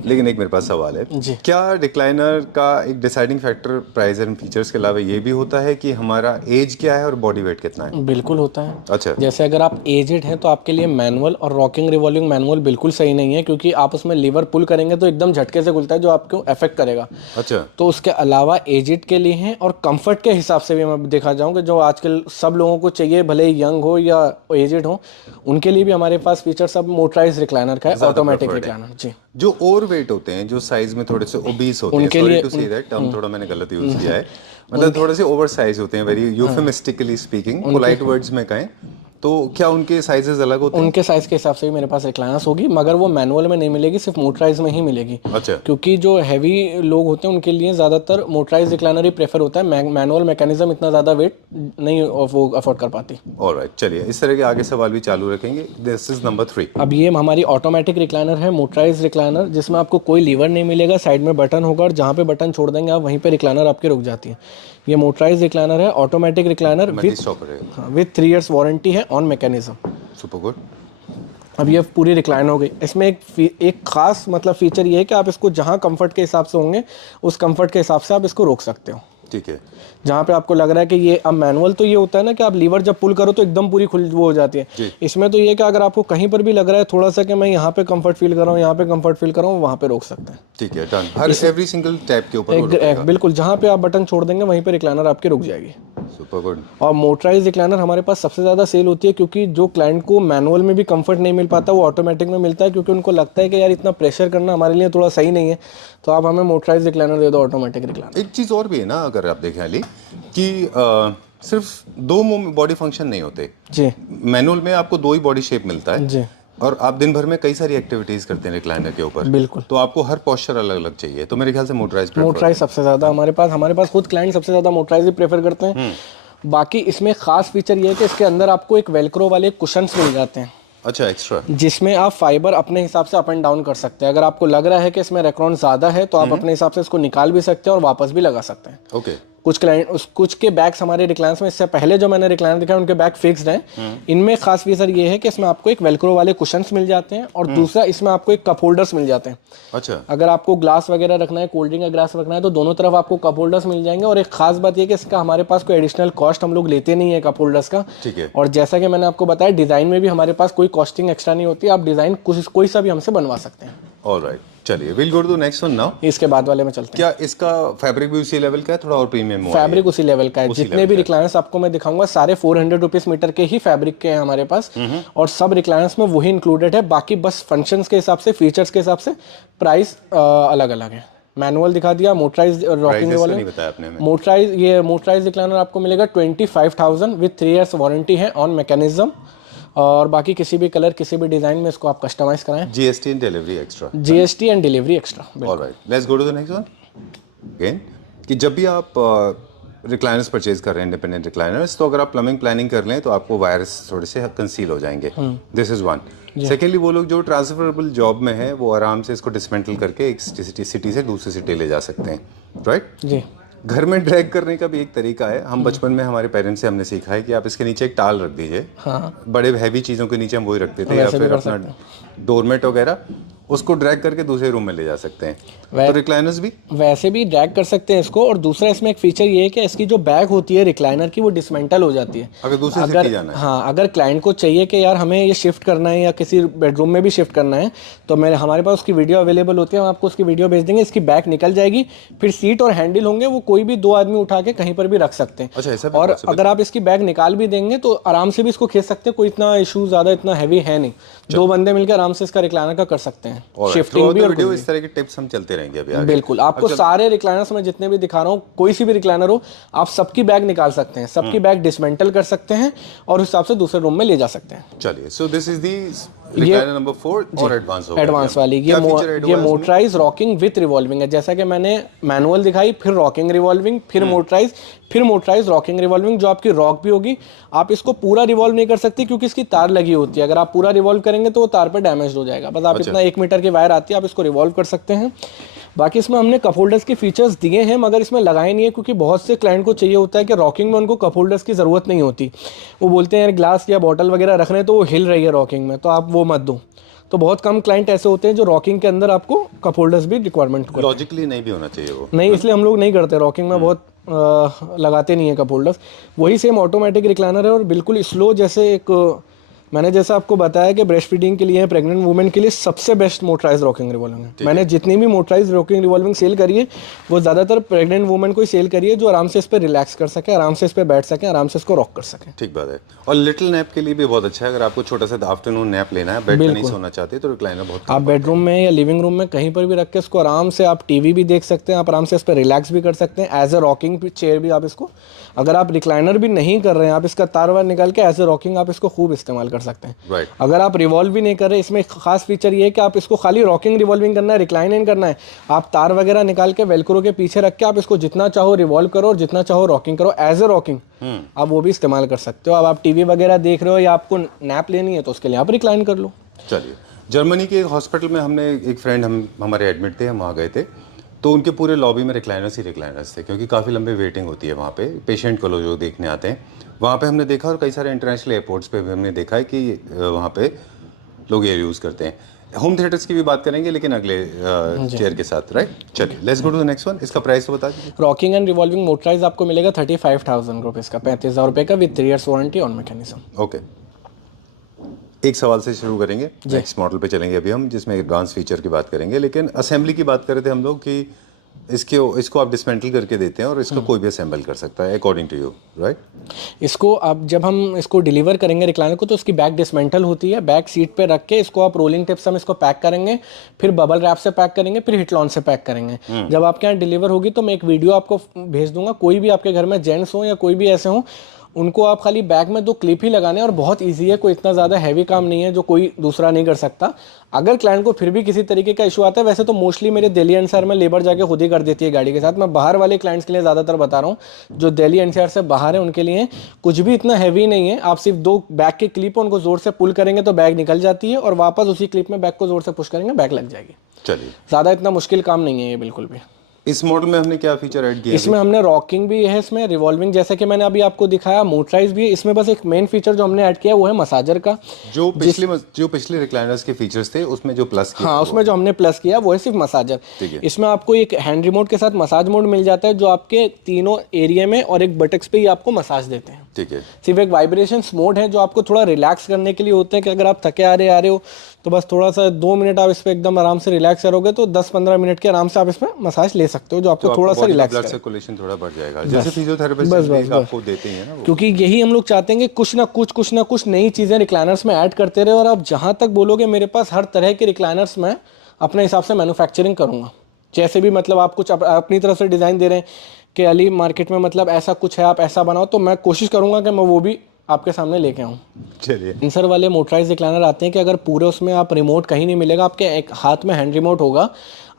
लेकिन एक मेरे पास सवाल है जी। क्या रिक्लाइनर का एक deciding factor price and features के अलावा ये भी होता है कि हमारा एज क्या है और बॉडी वेट कितना है? बिल्कुल होता है। अच्छा। जैसे अगर आप एजेड हैं तो आपके लिए मैनुअल और रॉकिंग रिवॉल्विंग मैनुअल बिल्कुल सही नहीं है, क्योंकि आप उसमें लीवर पुल करेंगे तो एकदम झटके से खुलता है जो आपको अफेक्ट करेगा। अच्छा। तो उसके अलावा एजेड के लिए हैं, और कंफर्ट के हिसाब से भी मैं देखा जाऊँ कि जो आजकल सब लोगों को चाहिए, भले यंग हो या एजेड हो, उनके लिए भी हमारे पास फीचर सब मोटराइज रिक्लाइनर का है, ऑटोमेटिक रिक्लाइनर। जी। जो ओवर वेट होते हैं, जो साइज में थोड़े से ओबीस होते हैं, sorry to say that term थोड़ा मैंने गलत यूज किया है, मतलब थोड़े से ओवर साइज होते हैं, वेरी यूफेमिस्टिकली स्पीकिंग, पोलाइट वर्ड्स में कहें तो क्या उनके साइजेस अलग होते हैं? उनके साइज के हिसाब से भी मेरे पास रिक्लाइनर्स होगी, मगर वो मैनुअल में नहीं मिलेगी, सिर्फ मोटराइज में ही मिलेगी। अच्छा। क्योंकि जो हैवी लोग होते हैं उनके लिए ज़्यादातर मोटराइज रिक्लाइनर ही प्रेफर होता है, मैनुअल मैकेनिज्म इतना ज़्यादा वेट नहीं वो अफोर्ड कर पाती। ऑलराइट, चलिए इस तरह के आगे सवाल भी चालू रखेंगे। This is number 3। अब ये हमारी ऑटोमेटिक रिक्लाइनर है, मोटराइज रिक्लाइनर, जिसमें आपको कोई लीवर नहीं मिलेगा, साइड में बटन होगा और जहाँ पे बटन छोड़ देंगे आप वहीं पे रिक्लाइनर आपके रुक जाती है। ये मोटराइज रिक्लाइनर है, automatic recliner with 3 years warranty है ऑन मैकेनिज्म। Super good. अब ये पूरी रिक्लाइन हो गई। इसमें एक खास मतलब फीचर ये है कि आप इसको जहाँ कंफर्ट के हिसाब से होंगे उस कंफर्ट के हिसाब से आप इसको रोक सकते हो। ठीक है। जहाँ पे आपको लग रहा है कि ये अब मैनुअल तो ये होता है ना कि आप लीवर जब पुल करो तो एकदम पूरी खुल वो हो जाती है। इसमें तो ये कि अगर आपको कहीं पर भी लग रहा है थोड़ा सा कि मैं यहाँ पे कंफर्ट फील कर रहा हूँ, यहाँ पे कंफर्ट फील कर रहा हूँ, वहाँ पे रोक सकते हैं। ठीक है, डन। हर एवरी सिंगल टैप के ऊपर बिल्कुल, जहाँ पे आप बटन छोड़ देंगे वहीं पे रिक्लाइनर आपकी रुक जाएगी। Super good. और मोटराइज रिक्लाइनर हमारे पास सबसे ज़्यादा सेल होती है, क्योंकि जो क्लाइंट को मैनुअल में भी कंफर्ट नहीं मिल पाता वो ऑटोमेटिक में मिलता है, क्योंकि उनको लगता है कि यार इतना प्रेशर करना हमारे लिए थोड़ा सही नहीं है, तो आप हमें मोटराइज रिक्लाइनर दे दो, ऑटोमेटिक रिक्लाइनर। एक चीज़ और भी है ना, अगर आप देखें अली, कि सिर्फ 2 बॉडी फंक्शन नहीं होते जी। मैनुअल में आपको 2 ही बॉडी शेप मिलता है जी। और आप दिन भर में कई सारी एक्टिविटीज करते हैं रिक्लाइनर के ऊपर। बिल्कुल। तो आपको हर पोस्चर अलग अलग चाहिए, तो मेरे ख्याल से मोटराइज सबसे ज़्यादा हमारे पास खुद क्लाइंट सबसे ज़्यादा मोटराइज ही प्रेफर करते हैं। बाकी इसमें खास फीचर ये है कि इसके अंदर आपको एक वेलक्रो वाले कुशन्स मिल जाते हैं। अच्छा, एक्स्ट्रा, जिसमें आप फाइबर अपने हिसाब से अप एंड डाउन कर सकते हैं। अगर आपको लग रहा है कि इसमें रेक्रॉन ज़्यादा है तो आप अपने हिसाब से इसको निकाल भी सकते हैं और वापस भी लगा सकते हैं। ओके। कुछ के बैग्स हमारे रिक्लाइनर्स में, इससे पहले जो मैंने रिक्लाइनर दिखाया उनके बैग फिक्स्ड हैं। इनमें खास फीचर ये है कि इसमें आपको एक वेलक्रो वाले कुशन्स मिल जाते हैं और दूसरा इसमें आपको एक कप होल्डर्स मिल जाते हैं। अच्छा। अगर आपको ग्लास वगैरह रखना है, कोल्ड ड्रिंक का ग्लास रखना है, तो दोनों तरफ आपको कप होल्डर्स मिल जाएंगे। और एक खास बात ये कि इसका हमारे पास कोई एडिशनल कॉस्ट हम लोग लेते नहीं है कप होल्डर्स का। ठीक है। और जैसा कि मैंने आपको बताया, डिजाइन में भी हमारे पास कोई कॉस्टिंग एक्स्ट्रा नहीं होती, आप डिजाइन कोई सा भी हमसे बनवा सकते हैं। ऑलराइट, चलिए we'll go to next one now. इसके बाद वाले में चलते हैं। क्या इसका फैब्रिक भी उसी लेवल का है, थोड़ा और प्रीमियम हुआ? फैब्रिक उसी लेवल का है। जितने भी रिक्लाइनर्स आपको मैं दिखाऊंगा सारे 400 रुपीज मीटर के ही फैब्रिक के हैं हमारे पास, और सब रिक्लाइनर्स में वही इंक्लूडेड है। बाकी बस फंक्शंस के हिसाब से, फीचर्स के हिसाब से प्राइस अलग अलग है। मैनुअल दिखा दिया, मोटराइज रॉकिंग वाले मोटराइज रिक्लाइनर आपको मिलेगा 25,000 विद 3 years वारंटी है ऑन मैकेनिज्म। और बाकी किसी भी कलर, किसी भी डिजाइन में इसको आप कस्टमाइज कराएं। GST and delivery extra. GST and delivery extra. Alright, let's go to the next one again. कि जब भी आप रिक्लाइनर्स परचेज कर रहे हैं, इंडिपेंडेंट रिक्लाइनर्स, तो अगर आप प्लम्बिंग प्लानिंग कर लें तो आपको वायर्स थोड़े से कंसील हो जाएंगे। This is one. सेकेंडली वो लोग जो ट्रांसफरेबल जॉब में है वो आराम से इसको डिसमेंटल करके एक सिटी से दूसरी सिटी ले जा सकते हैं, राइट? जी। घर में ड्रैग करने का भी एक तरीका है। हम बचपन में हमारे पेरेंट्स से हमने सीखा है कि आप इसके नीचे एक टाल रख दीजिए। हाँ। बड़े हैवी चीज़ों के नीचे हम वही रखते थे, या फिर अपना डोरमेट वगैरह, उसको ड्रैग करके दूसरे रूम में ले जा सकते हैं। तो रिक्लाइनर्स भी वैसे भी ड्रैग कर सकते हैं इसको। और दूसरा इसमें एक फीचर ये है कि इसकी जो बैग होती है रिक्लाइनर की वो डिसमेंटल हो जाती है अगर दूसरी सिटी जाना है। हाँ, अगर क्लाइंट को चाहिए कि यार हमें ये शिफ्ट करना है या किसी बेडरूम में भी शिफ्ट करना है, तो हमारे पास उसकी वीडियो अवेलेबल होती है, हम आपको उसकी वीडियो भेज देंगे। इसकी बैग निकल जाएगी, फिर सीट और हैंडल होंगे, वो कोई भी 2 आदमी उठा के कहीं पर भी रख सकते हैं। अच्छा, ऐसा भी और अगर आप इसकी बैग निकाल भी देंगे तो आराम से भी इसको खींच सकते हैं, कोई इतना इशू ज़्यादा इतना हैवी है नहीं। 2 बंदे मिलकर आराम से इसका रिक्लाइनर का कर सकते हैं शिफ्टिंग भी। और वीडियो इस तरह के टिप्स हम चलते रहेंगे अभी आगे। बिल्कुल, आपको सारे रिक्लाइनर्स में जितने भी दिखा रहा हूँ, कोई सी भी रिक्लाइनर हो, आप सबकी बैग निकाल सकते हैं, सबकी बैग डिसमेंटल कर सकते हैं और उस हिसाब से दूसरे रूम में ले जा सकते हैं। चलिए, so this is the recliner number 4 और एडवांस वाली। ये मोटराइज रॉकिंग विथ रिवॉल्विंग है। जैसा कि मैंने मैनुअल दिखाई, फिर रॉकिंग रिवॉल्विंग, फिर मोटराइज रॉकिंग रिवॉल्विंग, जो आपकी रॉक भी होगी। आप इसको पूरा रिवॉल्व नहीं कर सकती क्योंकि इसकी तार लगी होती है। अगर आप पूरा रिवॉल्व करेंगे तो वो तार पर डैमेज हो जाएगा। बस आप इतना 1 मीटर की वायर आती है, आप इसको रिवॉल्व कर सकते हैं। बाकी इसमें हमने कप होल्डर्स के फीचर्स दिए हैं, मगर इसमें लगाए नहीं है क्योंकि बहुत से क्लाइंट को चाहिए होता है कि रॉकिंग में उनको कप होल्डर्स की ज़रूरत नहीं होती। वो बोलते हैं यार ग्लास या बॉटल वगैरह रख रहे हैं तो वो हिल रही है रॉकिंग में, तो आप वो मत दो। तो बहुत कम क्लाइंट ऐसे होते हैं जो रॉकिंग के अंदर आपको कप होल्डर्स भी रिक्वायरमेंट को लॉजिकली नहीं भी होना चाहिए वो नहीं, इसलिए हम लोग नहीं करते रॉकिंग में, बहुत लगाते नहीं है कप होल्डर्स। वही सेम ऑटोमेटिक रिक्लाइनर है और बिल्कुल स्लो, जैसे एक मैंने जैसा आपको बताया कि ब्रेस्ट फीडिंग के लिए, प्रेग्नेंट वुमेन के लिए सबसे बेस्ट मोटराइज रॉकिंग रिवॉल्विंग है। मैंने जितनी भी मोटराइज रॉकिंग रिवॉल्विंग सेल करी है वो ज़्यादातर प्रेग्नेंट वुमेन को ही सेल करी है, जो आराम से इस पर रिलैक्स कर सके, आराम से इस पर बैठ सके, आराम से इसको रॉक कर सके। ठीक बात है। और लिटिल नैप के लिए भी बहुत अच्छा है। अगर आपको छोटा सा आफ्टरनून नैप लेना है, बेड में नहीं सोना चाहते, तो रिक्लाइनर बहुत आप बेडरूम में या लिविंग रूम में कहीं पर भी रख के इसको आराम से आप टीवी भी देख सकते हैं, आप आराम से इस पर रिलैक्स भी कर सकते हैं। एज ए रॉकिंग चेयर भी आप इसको, अगर आप रिक्लाइनर भी नहीं कर रहे हैं, आप इसका तार वार निकाल के एज ए रॉकिंग आप इसको खूब इस्तेमाल कर सकते हैं। राइट। अगर आप रिवॉल्व भी नहीं कर रहे, इसमें एक खास फीचर ये है कि आप इसको खाली रॉकिंग रिवॉल्विंग करना है, रिक्लाइन नहीं करना है। आप तार वगैरह निकाल के वेलक्रो के पीछे रख के आप इसको जितना चाहो रिवॉल्व करो और जितना चाहो रॉकिंग करो, एज ए रॉकिंग आप वो भी इस्तेमाल कर सकते हो। अब आप टीवी वगैरह देख रहे हो या आपको नैप लेनी है तो उसके लिए आप रिक्लाइन कर लो। चलिए, जर्मनी के एक हॉस्पिटल में हमने एक फ्रेंड हमारे एडमिट थे, हम वहाँ गए थे, तो उनके पूरे लॉबी में रिक्लाइनर्स थे, क्योंकि काफ़ी लंबी वेटिंग होती है वहाँ पे पेशेंट को जो देखने आते हैं। वहाँ पे हमने देखा, और कई सारे इंटरनेशनल एयरपोर्ट्स पे भी हमने देखा है कि वहाँ पे लोग ये यूज़ करते हैं। होम थिएटर्स की भी बात करेंगे लेकिन अगले चेयर के साथ, राइट? चलिए, let's go to the next one. इसका प्राइस तो बता दीजिए। रॉकिंग एंड रिवॉल्विंग मोटराइज आपको मिलेगा 35,000 रुपीज़ का, 35,000 रुपये का, with 3 years warranty on mechanism. Okay, एक सवाल से शुरू करेंगे, नेक्स्ट मॉडल पे चलेंगे अभी हम, जिसमें एडवांस फीचर की बात करेंगे। लेकिन असेंबली की बात कर रहे थे हम लोग कि इसको आप डिसमेंटल करके देते हैं और इसको कोई भी असेंबल कर सकता है अकॉर्डिंग टू यू, राइट? इसको आप जब हम इसको डिलीवर करेंगे रिक्लाइनर को, तो इसकी बैग डिसमेंटल होती है। बैग सीट पे रख के इसको आप रोलिंग टिप से हम इसको पैक करेंगे, फिर बबल रैप से पैक करेंगे, फिर हिटलॉन से पैक करेंगे। जब आपके यहाँ डिलीवर होगी तो मैं एक वीडियो आपको भेज दूंगा। कोई भी आपके घर में जेंट्स हो या कोई भी ऐसे हो, उनको आप खाली बैग में 2 क्लिप ही लगाने हैं और बहुत इजी है, कोई इतना ज़्यादा हैवी काम नहीं है जो कोई दूसरा नहीं कर सकता। अगर क्लाइंट को फिर भी किसी तरीके का इशू आता है, वैसे तो मोस्टली मेरे दिल्ली एनसीआर में लेबर जाके खुद ही कर देती है गाड़ी के साथ। मैं बाहर वाले क्लाइंट्स के लिए ज़्यादातर बता रहा हूँ, जो दिल्ली एनसीआर से बाहर है उनके लिए कुछ भी इतना हैवी नहीं है। आप सिर्फ 2 बैग के क्लिप उनको ज़ोर से पुल करेंगे तो बैग निकल जाती है, और वापस उसी क्लिप में बैग को ज़ोर से पुश करेंगे, बैग लग जाएगी। चलिए, ज़्यादा इतना मुश्किल काम नहीं है ये बिल्कुल भी। इस मॉडल में हमने क्या फीचर ऐड किया? इसमें हमने रॉकिंग भी है, इसमें रिवॉल्विंग जैसे कि मैंने अभी आपको दिखाया, मोटराइज भी है। इसमें बस एक मेन फीचर जो हमने ऐड किया वो है मसाजर का। जो पिछले रिक्लाइनर्स के फीचर्स थे उसमें जो प्लस किया, हाँ, उसमें जो हमने प्लस किया वो है सिर्फ मसाजर। इसमें आपको एक हैंड रिमोट के साथ मसाज मोड मिल जाता है, जो आपके तीनों एरिया में और एक बटक्स पे ही आपको मसाज देते हैं। ठीक है। सिर्फ एक वाइब्रेशंस मोड है जो आपको थोड़ा रिलैक्स करने के लिए होते हैं, कि अगर आप थके आ रहे हो तो बस थोड़ा सा 2 मिनट आप इस पर एकदम आराम से रिलैक्स करोगे तो 10-15 मिनट के आराम से आप इसमें मसाज ले सकते हो, जो आपको थोड़ा सा रिलैक्स ब्लड सर्कुलेशन थोड़ा बढ़ जाएगा, जैसे फिजियोथेरेपिस्ट आपको देते हैं ना। क्योंकि यही हम लोग चाहते हैं कि कुछ ना कुछ नई चीज़ें रिक्लाइनर्स में ऐड करते रहे, और आप जहाँ तक बोलोगे मेरे पास हर तरह के रिक्लाइनर्स में अपने हिसाब से मैन्युफैक्चरिंग करूँगा। जैसे भी मतलब आप कुछ अपनी तरफ से डिज़ाइन दे रहे हैं कि अली मार्केट में मतलब ऐसा कुछ है, आप ऐसा बनाओ, तो मैं कोशिश करूँगा कि मैं वो भी आपके सामने लेके आऊँ। चलिए, इंसर वाले मोटराइज रिक्लाइनर आते हैं कि अगर पूरे उसमें आप रिमोट कहीं नहीं मिलेगा, आपके एक हाथ में हैंड रिमोट होगा,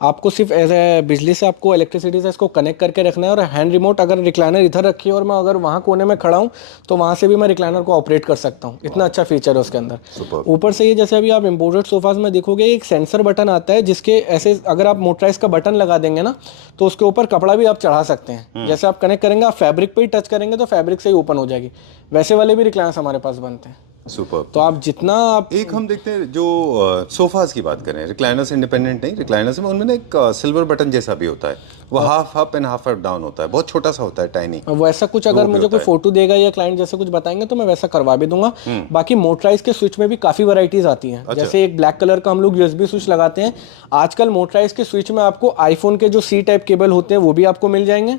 आपको सिर्फ एज ए बिजली से आपको इलेक्ट्रिसिटी से इसको कनेक्ट करके रखना है, और हैंड रिमोट अगर रिक्लाइनर इधर रखी है और मैं अगर वहाँ कोने में खड़ा हूँ तो वहाँ से भी मैं रिक्लाइनर को ऑपरेट कर सकता हूँ। इतना अच्छा फीचर है उसके अंदर। ऊपर से ये जैसे अभी आप इम्पोर्टेड सोफाज में देखोगे एक सेंसर बटन आता है, जिसके ऐसे अगर आप मोटराइज का बटन लगा देंगे ना तो उसके ऊपर कपड़ा भी आप चढ़ा सकते हैं। जैसे आप कनेक्ट करेंगे, आप फैब्रिक पे ही टच करेंगे तो फैब्रिक से ही ओपन हो जाएगी। वैसे वाले भी रिक्लाइनर्स हमारे पास बनते हैं। सुपर। तो आप जितना आप एक हम देखते हैं जो सोफाज की बात करें, रिक्लाइनर्स इंडिपेंडेंट नहीं, रिक्लाइनर्स में उनमें ना एक सिल्वर बटन जैसा भी होता है, वो half up and half down होता है, बहुत छोटा सा होता है, टाइनी। वैसा कुछ अगर मुझे कोई फोटो देगा या क्लाइंट जैसे कुछ बताएंगे तो मैं वैसा करवा भी दूंगा। बाकी मोटराइज के स्विच में भी काफी वैरायटीज आती हैं। जैसे एक ब्लैक कलर का हम लोग यूएसबी स्विच लगाते हैं। आजकल मोटराइज के स्विच में आपको आईफोन के जो सी टाइप केबल होते हैं वो भी आपको मिल जाएंगे।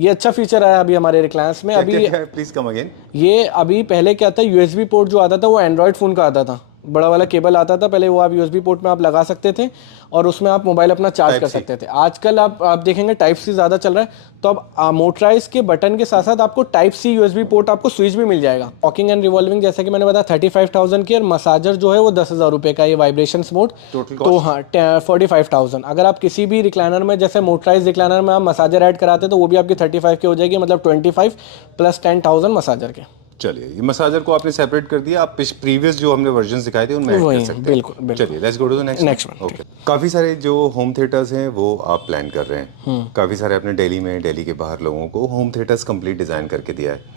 ये अच्छा फीचर आया अभी हमारे रिक्लायंस में। अभी प्लीज कम अगेन। ये अभी पहले क्या था, यूएसबी पोर्ट जो आता था वो एंड्रॉयड फ़ोन का आता था, बड़ा वाला केबल आता था पहले, वो आप यूएसबी पोर्ट में आप लगा सकते थे और उसमें आप मोबाइल अपना चार्ज कर सकते थे। आजकल आप देखेंगे टाइप सी ज़्यादा चल रहा है, तो अब मोटराइज के बटन के साथ साथ आपको टाइप सी यूएसबी पोर्ट आपको स्विच भी मिल जाएगा। वॉकिंग एंड रिवॉल्विंग जैसे कि मैंने बताया 35,000 की, और मसाजर जो है वो 10,000 रुपये का, ये वाइब्रेशन मोड। तो हाँ 45,000। अगर आप किसी भी रिक्लाइनर में, जैसे मोटराइज रिक्लाइनर में आप मसाजर ऐड कराते तो वो भी आपकी 35 की हो जाएगी, मतलब 25 प्लस 10,000 मसाजर के। चलिए, ये मसाजर को आपने सेपरेट कर दिया, आप प्रीवियस जो हमने वर्जन्स दिखाए थे उनमें ऐड कर सकते हैं। बिल्कुल। चलिए, let's go to the next one. Okay, काफ़ी सारे जो होम थिएटर्स हैं वो आप प्लान कर रहे हैं। काफ़ी सारे आपने दिल्ली के बाहर लोगों को होम थिएटर्स कंप्लीट डिज़ाइन करके दिया है।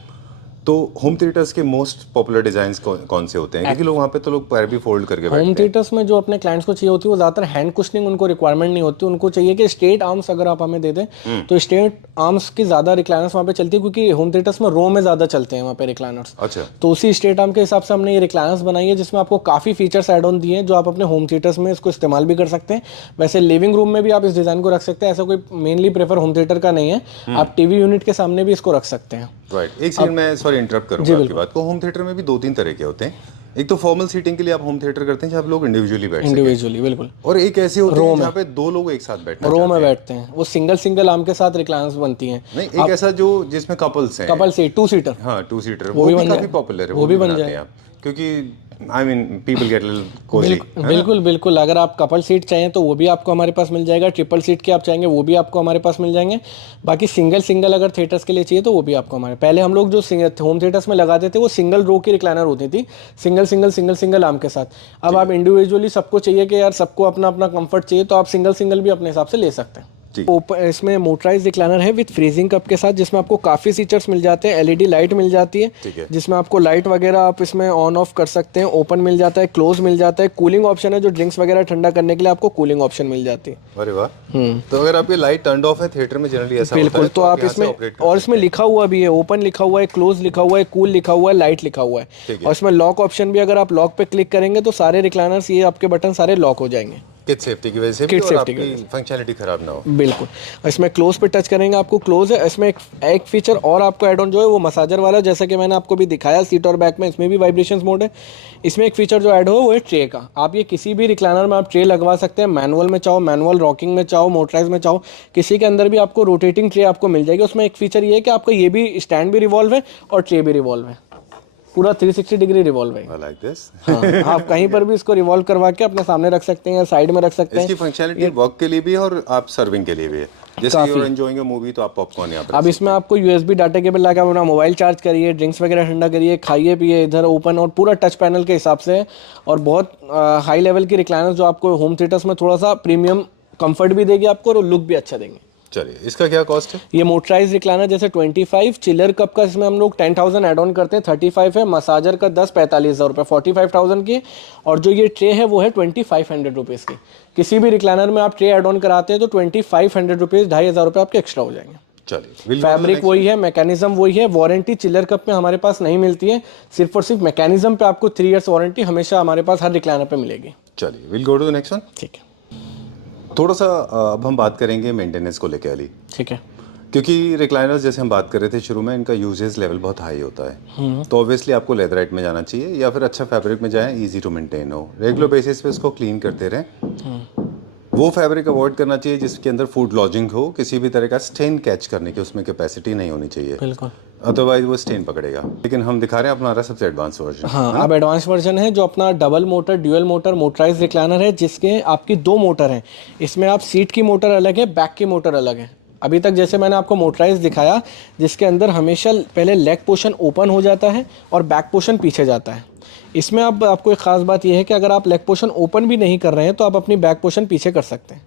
तो होम थिएटर्स के मोस्ट पॉपुलर डिजाइन्स कौन से होते हैं? क्योंकि लोग वहाँ पे तो लोग पैर भी फोल्ड करके बैठते हैं। होम थिएटर्स में जो अपने क्लाइंट्स को चाहिए होती है वो ज़्यादातर हैंड कुशनिंग उनको रिक्वायरमेंट नहीं होती। उनको चाहिए कि स्ट्रेट आर्म्स अगर आप हमें दे दें तो स्ट्रेट आर्म्स की ज़्यादा रिक्लाइनर्स वहाँ पे चलती है, क्योंकि होम थिएटर्स में रो में ज़्यादा चलते हैं वहाँ पे रिक्लाइनर्स। अच्छा। तो उसी स्ट्रेट आर्म के हिसाब से हमने ये रिक्लाइनर्स बनाई है, जिसमें आपको काफ़ी फीचर्स एड ऑन दिए हैं जो आप अपने होम थिएटर्स में इसको इस्तेमाल भी कर सकते हैं। वैसे लिविंग रूम में भी आप इस डिज़ाइन को रख सकते हैं, ऐसा कोई मेनली प्रेफर होम थिएटर का नहीं है। आप टीवी यूनिट के सामने भी इसको रख सकते हैं। राइट। एक सेकंड, मैं सॉरी इंटरप्ट करूंगा आपकी बात को। होम थिएटर में भी 2-3 तरह के होते हैं। एक तो फॉर्मल सीटिंग के लिए आप होम थिएटर करते हैं जहाँ लोग इंडिविजुअली बैठ इंडिविजुअली बिल्कुल, और एक ऐसे होते हैं जहाँ पे 2 लोग एक साथ बैठते हैं, रो में बैठते हैं, वो सिंगल आर्म के साथ रिक्लाइनर्स बनती हैं। नहीं, एक ऐसा जो जिसमें कपल्स हैं, कपल सीट 2 सीटर। हाँ 2 सीटर, वो भी काफी पॉपुलर है, वो भी बनाते हैं आप, क्योंकि I mean people get little cosy. बिल्कुल। अगर आप कपल सीट चाहिए तो वो भी आपको हमारे पास मिल जाएगा। ट्रिपल सीट के आप चाहेंगे वो भी आपको हमारे पास मिल जाएंगे। बाकी सिंगल अगर थिएटर्स के लिए चाहिए तो वो भी आपको हमारे, पहले हम लोग जो होम थिएटर्स में लगाते थे वो सिंगल रो की रिक्लाइनर होती थी, सिंगल आर्म के साथ। अब आप इंडिविजुअली सबको चाहिए कि यार सबको अपना अपना कंफर्ट चाहिए, तो आप सिंगल भी अपने हिसाब से ले सकते हैं। इसमें मोटराइज रिक्लाइनर है विद फ्रीजिंग कप के साथ, जिसमें आपको काफ़ी फीचर्स मिल जाते हैं। एलईडी लाइट मिल जाती है, जिसमें आपको लाइट वगैरह आप इसमें ऑन ऑफ कर सकते हैं। ओपन मिल जाता है, क्लोज मिल जाता है। कूलिंग ऑप्शन है, जो ड्रिंक्स वगैरह ठंडा करने के लिए आपको कूलिंग ऑप्शन मिल जाती है। अरे वाह। तो अगर आपकी लाइट टर्न ऑफ है थिएटर में जनरली ऐसा बिल्कुल होता है, तो आप इसमें, और इसमें लिखा हुआ भी है, ओपन लिखा हुआ है, क्लोज लिखा हुआ है, कूल लिखा हुआ है, लाइट लिखा हुआ है। और इसमें लॉक ऑप्शन भी, अगर आप लॉक पे क्लिक करेंगे तो सारे रिक्लाइनर्स, ये आपके बटन सारे लॉक हो जाएंगे। किड सेफ्टी की वजह से भी, और आपकी फंक्शनलिटी खराब ना हो। बिल्कुल। इसमें क्लोज पे टच करेंगे आपको क्लोज है। इसमें एक फीचर और आपको ऐड ऑन जो है वो मसाजर वाला, जैसा कि मैंने आपको भी दिखाया सीट और बैक में, इसमें भी वाइब्रेशन मोड है। इसमें एक फीचर जो ऐड हो वो है ट्रे का। आप ये किसी भी रिक्लाइनर में आप ट्रे लगवा सकते हैं, मैनुअल में चाहो, मैनुअल रॉकिंग में चाहो, मोटराइज में चाहो, किसी के अंदर भी आपको रोटेटिंग ट्रे आपको मिल जाएगी। उसमें एक फीचर ये है कि आपका ये भी स्टैंड भी रिवॉल्व है और ट्रे भी रिवॉल्व है, पूरा 360 डिग्री रिवॉल्व है। I like this. हाँ, आप कहीं पर भी इसको रिवॉल्व करवा के अपने सामने रख सकते हैं, साइड में रख सकते हैं। इसकी फंक्शनलिटी वर्क के लिए भी है और आप सर्विंग के लिए भी है। जैसे you are enjoying a movie तो आप पॉपकॉर्न यहाँ पर, अब इसमें आपको यूएसबी डाटा केबल लगा अपना मोबाइल चार्ज करिए, ड्रिंक्स वगैरह ठंडा करिए, खाइए पिए, इधर ओपन, और पूरा टच पैनल के हिसाब से। और बहुत हाई लेवल की रिक्लाइनर्स जो आपको होम थिएटर्स में थोड़ा सा प्रीमियम कंफर्ट भी देगी आपको और लुक भी अच्छा देंगे। चलिए, इसका क्या कॉस्ट है? ये मोटराइज रिक्लाइनर जैसे 25, चिलर कप का इसमें हम लोग 10,000 एड ऑन करते हैं, 35 है। मसाजर का 45,000 रुपये, 45,000 की। और जो ये ट्रे है वो है 2,500 रुपीज़ की। किसी भी रिक्लाइनर में आप ट्रे एड ऑन कराते हैं तो 2,500 रुपीज़, 2,500 रुपये आपके एक्स्ट्रा हो जाएंगे। चलिए, फैब्रिक वही है, मैकेनिज्म वही है। वारंटी चिलर कप में हमारे पास नहीं मिलती है, सिर्फ और सिर्फ मैकेनिज्म पे आपको 3 इयर्स वारंटी हमेशा हमारे पास हर रिक्लाइनर पे मिलेगी। चलिए, we'll go to the next one. ठीक है। थोड़ा सा अब हम बात करेंगे मेंटेनेंस को लेकर अली, ठीक है। क्योंकि रिक्लाइनर्स जैसे हम बात कर रहे थे शुरू में, इनका यूजेज लेवल बहुत हाई होता है। तो ऑब्वियसली आपको लेदराइट में जाना चाहिए या फिर अच्छा फैब्रिक में जाएं, इजी टू मेंटेन हो, रेगुलर बेसिस पे इसको क्लीन करते रहें। वो फैब्रिक अवॉइड करना चाहिए जिसके अंदर फूड लॉजिंग हो, किसी भी तरह का स्टेन कैच करने की उसमें कैपेसिटी नहीं होनी चाहिए। बिल्कुल। अदरवाइज वो स्टेन पकड़ेगा। लेकिन हम दिखा रहे हैं अपना सबसे एडवांस वर्जन। हाँ, अब एडवांस वर्जन है जो अपना double motor dual motor motorise recliner है, जिसके आपकी 2 मोटर हैं। इसमें आप सीट की मोटर अलग है, बैक की मोटर अलग है। अभी तक जैसे मैंने आपको मोटराइज दिखाया, जिसके अंदर हमेशा पहले लेग पोर्शन ओपन हो जाता है और बैक पोर्शन पीछे जाता है। इसमें अब आपको एक ख़ास बात यह है कि अगर आप लेग पोर्शन ओपन भी नहीं कर रहे हैं तो आप अपनी बैक पोर्शन पीछे कर सकते हैं।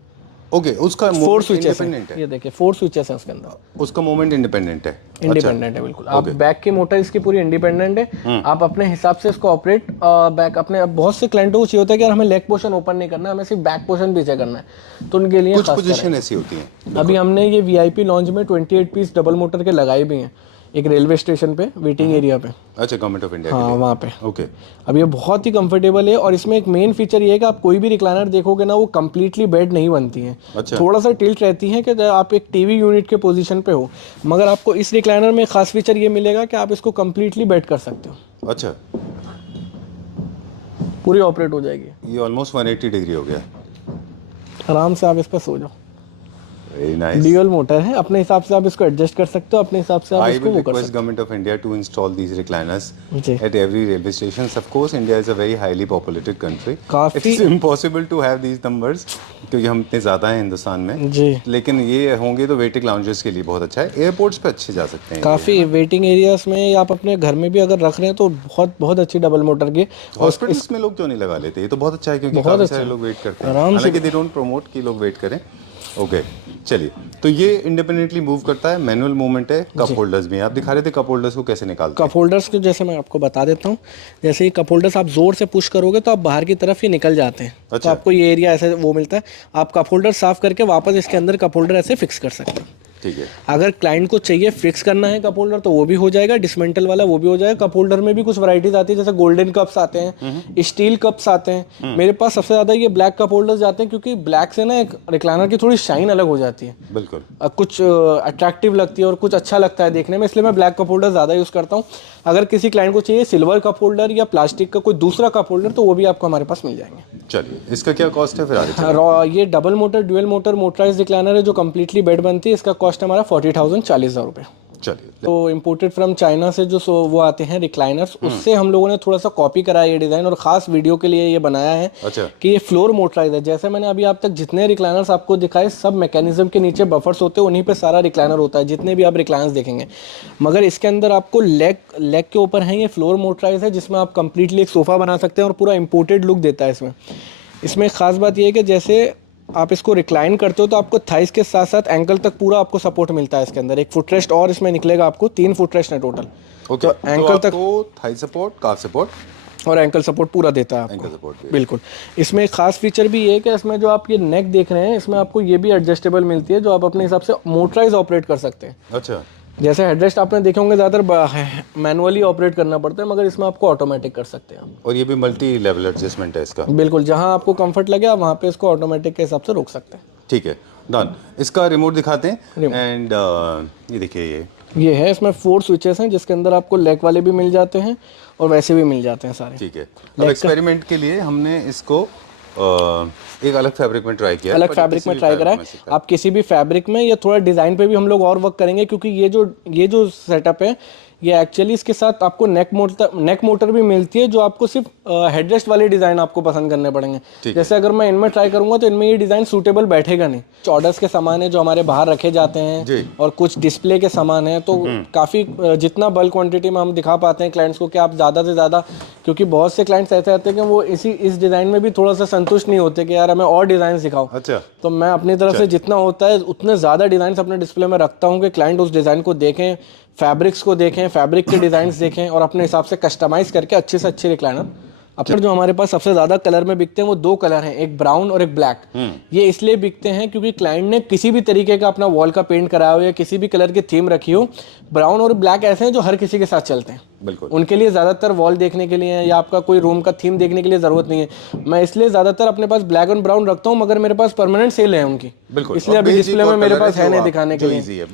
ओके, उसका 4 मोमेंट स्विचेस इंडिपेंडेंट हैं, है। ये देखिए 4 स्विचेस हैं उसके अंदर। उसका मोमेंट इंडिपेंडेंट है। इंडिपेंडेंट है बिल्कुल। आप बैक की मोटर इसकी पूरी इंडिपेंडेंट है। आप अपने हिसाब से इसको ऑपरेट बैक अपने, अब बहुत से क्लाइंटों को चाहिए होता है कि यार हमें लेग पोर्शन ओपन नहीं करना है, हमें सिर्फ बैक पोर्शन पीछे करना है, तो उनके लिए कुछ पोजीशन ऐसी होती है। अभी हमने ये वीआईपी लॉन्च में 28 पीस डबल मोटर के लगाए भी हैं एक रेलवे स्टेशन पे वेटिंग एरिया पे। अच्छा, गवर्नमेंट ऑफ इंडिया हाँ, के लिए। वहाँ पे। ओके, अब ये बहुत ही कंफर्टेबल है और इसमें एक मेन फीचर ये है कि आप कोई भी रिक्लाइनर देखोगे ना, वो कंप्लीटली बेड नहीं बनती है। अच्छा। थोड़ा सा टिल्ट रहती है कि आप एक टीवी यूनिट के पोजीशन पे हो, मगर आपको इस रिक्लाइनर में खास फीचर ये मिलेगा कि आप इसको कंप्लीटली बेड कर सकते हो। अच्छा, पूरी ऑपरेट हो जाएगी। ये ऑलमोस्ट 180 डिग्री हो गया। आराम से आप इस पर सो जाओ। Very nice. ड्यूअल मोटर है, अपने हिसाब से आप इसको एडजस्ट कर सकते हो, अपने हिसाब से आप I इसको will वो कर request सकते government of India to install these recliners ji. at every railway stations. Of course, India is a very highly populated country. काफी- It's impossible to have these numbers क्योंकि हम इतने ज़्यादा हैं हिंदुस्तान में। जी। लेकिन ये होंगे तो वेटिंग लाउंजेस के लिए बहुत अच्छा है। एयरपोर्ट्स पे अच्छे जा सकते हैं। काफ़ी वेटिंग एरियाज में या आप अपने घर में भी अगर रख रहे हैं तो बहुत बहुत अच्छी डबल मोटर की। हॉस्पिटल्स में लोग क्यों नहीं लगा लेते? ये तो बहुत अच्छा है क्योंकि बहुत काफी अच्छा सारे है। लोग वेट करते हैं। आराम से- हालांकि दे डोंट प्रमोट कि लोग वेट करें। ओके, चलिए, तो ये इंडिपेंडेंटली मूव करता है, मैनुअल मूवमेंट है। कप होल्डर्स भी हैं। आप दिखा रहे थे कप होल्डर्स को कैसे निकालते हैं। कप होल्डर्स को जैसे मैं आपको बता देता हूँ, जैसे ये कप होल्डर्स आप जोर से पुश करोगे तो आप बाहर की तरफ ये निकल जाते हैं। तो अच्छा। आपको ये एरिया ऐसे वो मिलता है, आप कप होल्डर साफ करके वापस इसके अंदर कप होल्डर ऐसे फिक्स कर सकते हैं। ठीक है। अगर क्लाइंट को चाहिए फिक्स करना है कप होल्डर तो वो भी हो जाएगा, डिसमेंटल वाला वो भी हो जाएगा। कप होल्डर में भी कुछ वैरायटीज आती है, जैसे गोल्डन कप्स आते हैं, स्टील कप्स आते हैं। मेरे पास सबसे ज़्यादा ये ब्लैक कप होल्डर्स जाते हैं, क्योंकि ब्लैक से ना एक रिक्लाइनर की थोड़ी शाइन अलग हो जाती है, बिल्कुल। कुछ अट्रैक्टिव लगती है और कुछ अच्छा लगता है देखने में, इसलिए मैं ब्लैक कप होल्डर ज़्यादा यूज़ करता हूँ। अगर किसी क्लाइंट को चाहिए सिल्वर कप होल्डर या प्लास्टिक का कोई दूसरा कप होल्डर तो वो भी आपको हमारे पास मिल जाएंगे। चलिए, इसका क्या कॉस्ट है फिर आगे चलिए? ये double motor dual motor motorise recliner है जो कम्प्लीटली बेड बनती है। इसका कॉस्ट हमारा 40,000 40,000 रुपये। चलिए, तो इम्पोर्टेड फ्रॉम चाइना से जो वो आते हैं रिक्लाइनर्स, उससे हम लोगों ने थोड़ा सा कॉपी करा है ये डिज़ाइन और ख़ास वीडियो के लिए ये बनाया है। अच्छा। कि ये फ्लोर मोटराइज है। जैसे मैंने अभी आप तक जितने रिक्लाइनर्स आपको दिखाए, सब मैकेनिज्म के नीचे बफर्स होते हैं, उन्हीं पे सारा रिक्लाइनर होता है, जितने भी आप रिक्लाइनर्स देखेंगे। मगर इसके अंदर आपको लेग के ऊपर है ये फ्लोर मोटराइज है, जिसमें आप कंप्लीटली एक सोफ़ा बना सकते हैं और पूरा इम्पोर्टेड लुक देता है इसमें एक ख़ास बात यह है कि जैसे आप इसको रिक्लाइन करते हो तो आपको थाइस के साथ साथ एंकल तक पूरा आपको सपोर्ट मिलता है। इसके अंदर एक फुटरेस्ट और इसमें निकलेगा आपको, 3 फुटरेस्ट है टोटल। ओके, तो एंकल तक थाई सपोर्ट, काफ सपोर्ट और एंकल सपोर्ट पूरा देता है आपको। एंकल सपोर्ट भी। बिल्कुल। इसमें एक खास फीचर भी ये है कि इसमें जो आप ये नेक देख रहे हैं, इसमें आपको ये भी एडजस्टेबल मिलती है, जो आप अपने हिसाब से मोटराइज ऑपरेट कर सकते हैं। अच्छा। जैसे हेडरेस्ट आपने देखे होंगे ज़्यादातर मैनुअली ऑपरेट करना पड़ता है, मगर इसमें आपको ऑटोमेटिक कर सकते हैं। और ये भी मल्टी लेवल एडजस्टमेंट है इसका। बिल्कुल, जहाँ आपको कंफर्ट लगे आप वहाँ पे इसको ऑटोमेटिक के हिसाब से रोक सकते हैं। ठीक है, डन। इसका रिमोट दिखाते हैं। एंड ये देखिए, ये है, इसमें 4 स्विचेस हैं, जिसके अंदर आपको लेग वाले भी मिल जाते हैं और वैसे भी मिल जाते हैं सारे। ठीक है। अब एक्सपेरिमेंट के लिए हमने इसको एक अलग फैब्रिक में ट्राई किया। अलग फैब्रिक में ट्राई करा है। आप किसी भी फैब्रिक में, या थोड़ा डिज़ाइन पे भी हम लोग और वर्क करेंगे, क्योंकि ये जो सेटअप है ये एक्चुअली इसके साथ आपको नेक मोटर भी मिलती है, जो आपको सिर्फ हेडरेस्ट वाले डिज़ाइन आपको पसंद करने पड़ेंगे। जैसे अगर मैं इनमें ट्राई करूंगा तो इनमें ये डिज़ाइन सूटेबल बैठेगा नहीं। ऑर्डर्स के सामान है जो हमारे बाहर रखे जाते हैं और कुछ डिस्प्ले के सामान है, तो काफ़ी जितना बल्क क्वांटिटी में हम दिखा पाते हैं क्लाइंट्स को कि आप ज़्यादा से ज़्यादा, क्योंकि बहुत से क्लाइंट्स ऐसे आते हैं कि वो इस डिज़ाइन में भी थोड़ा सा संतुष्ट नहीं होते कि यार हमें और डिज़ाइन दिखाओ। अच्छा। तो मैं अपनी तरफ से जितना होता है उतने ज़्यादा डिज़ाइन अपने डिस्प्ले में रखता हूँ कि क्लाइंट उस डिज़ाइन को देखें, फैब्रिक्स को देखें, फैब्रिक के डिज़ाइंस देखें और अपने हिसाब से कस्टमाइज़ करके अच्छे से अच्छे रिक्लाइनर अपने। जो हमारे पास सबसे ज़्यादा कलर में बिकते हैं वो 2 कलर हैं, एक ब्राउन और एक ब्लैक। ये इसलिए बिकते हैं क्योंकि क्लाइंट ने किसी भी तरीके का अपना वॉल का पेंट कराया हो या किसी भी कलर की थीम रखी हो। ब्राउन और ब्लैक ऐसे हैं जो हर किसी के साथ चलते हैं। बिल्कुल। उनके लिए ज़्यादातर वॉल देखने के लिए या आपका कोई रूम का थीम देखने के लिए ज़रूरत नहीं है। मैं इसलिए ज़्यादातर अपने पास ब्लैक और ब्राउन रखता हूँ, मगर मेरे पास परमानेंट सेल है उनकी, इसलिए अभी डिस्प्ले में मेरे पास है नहीं दिखाने के लिए।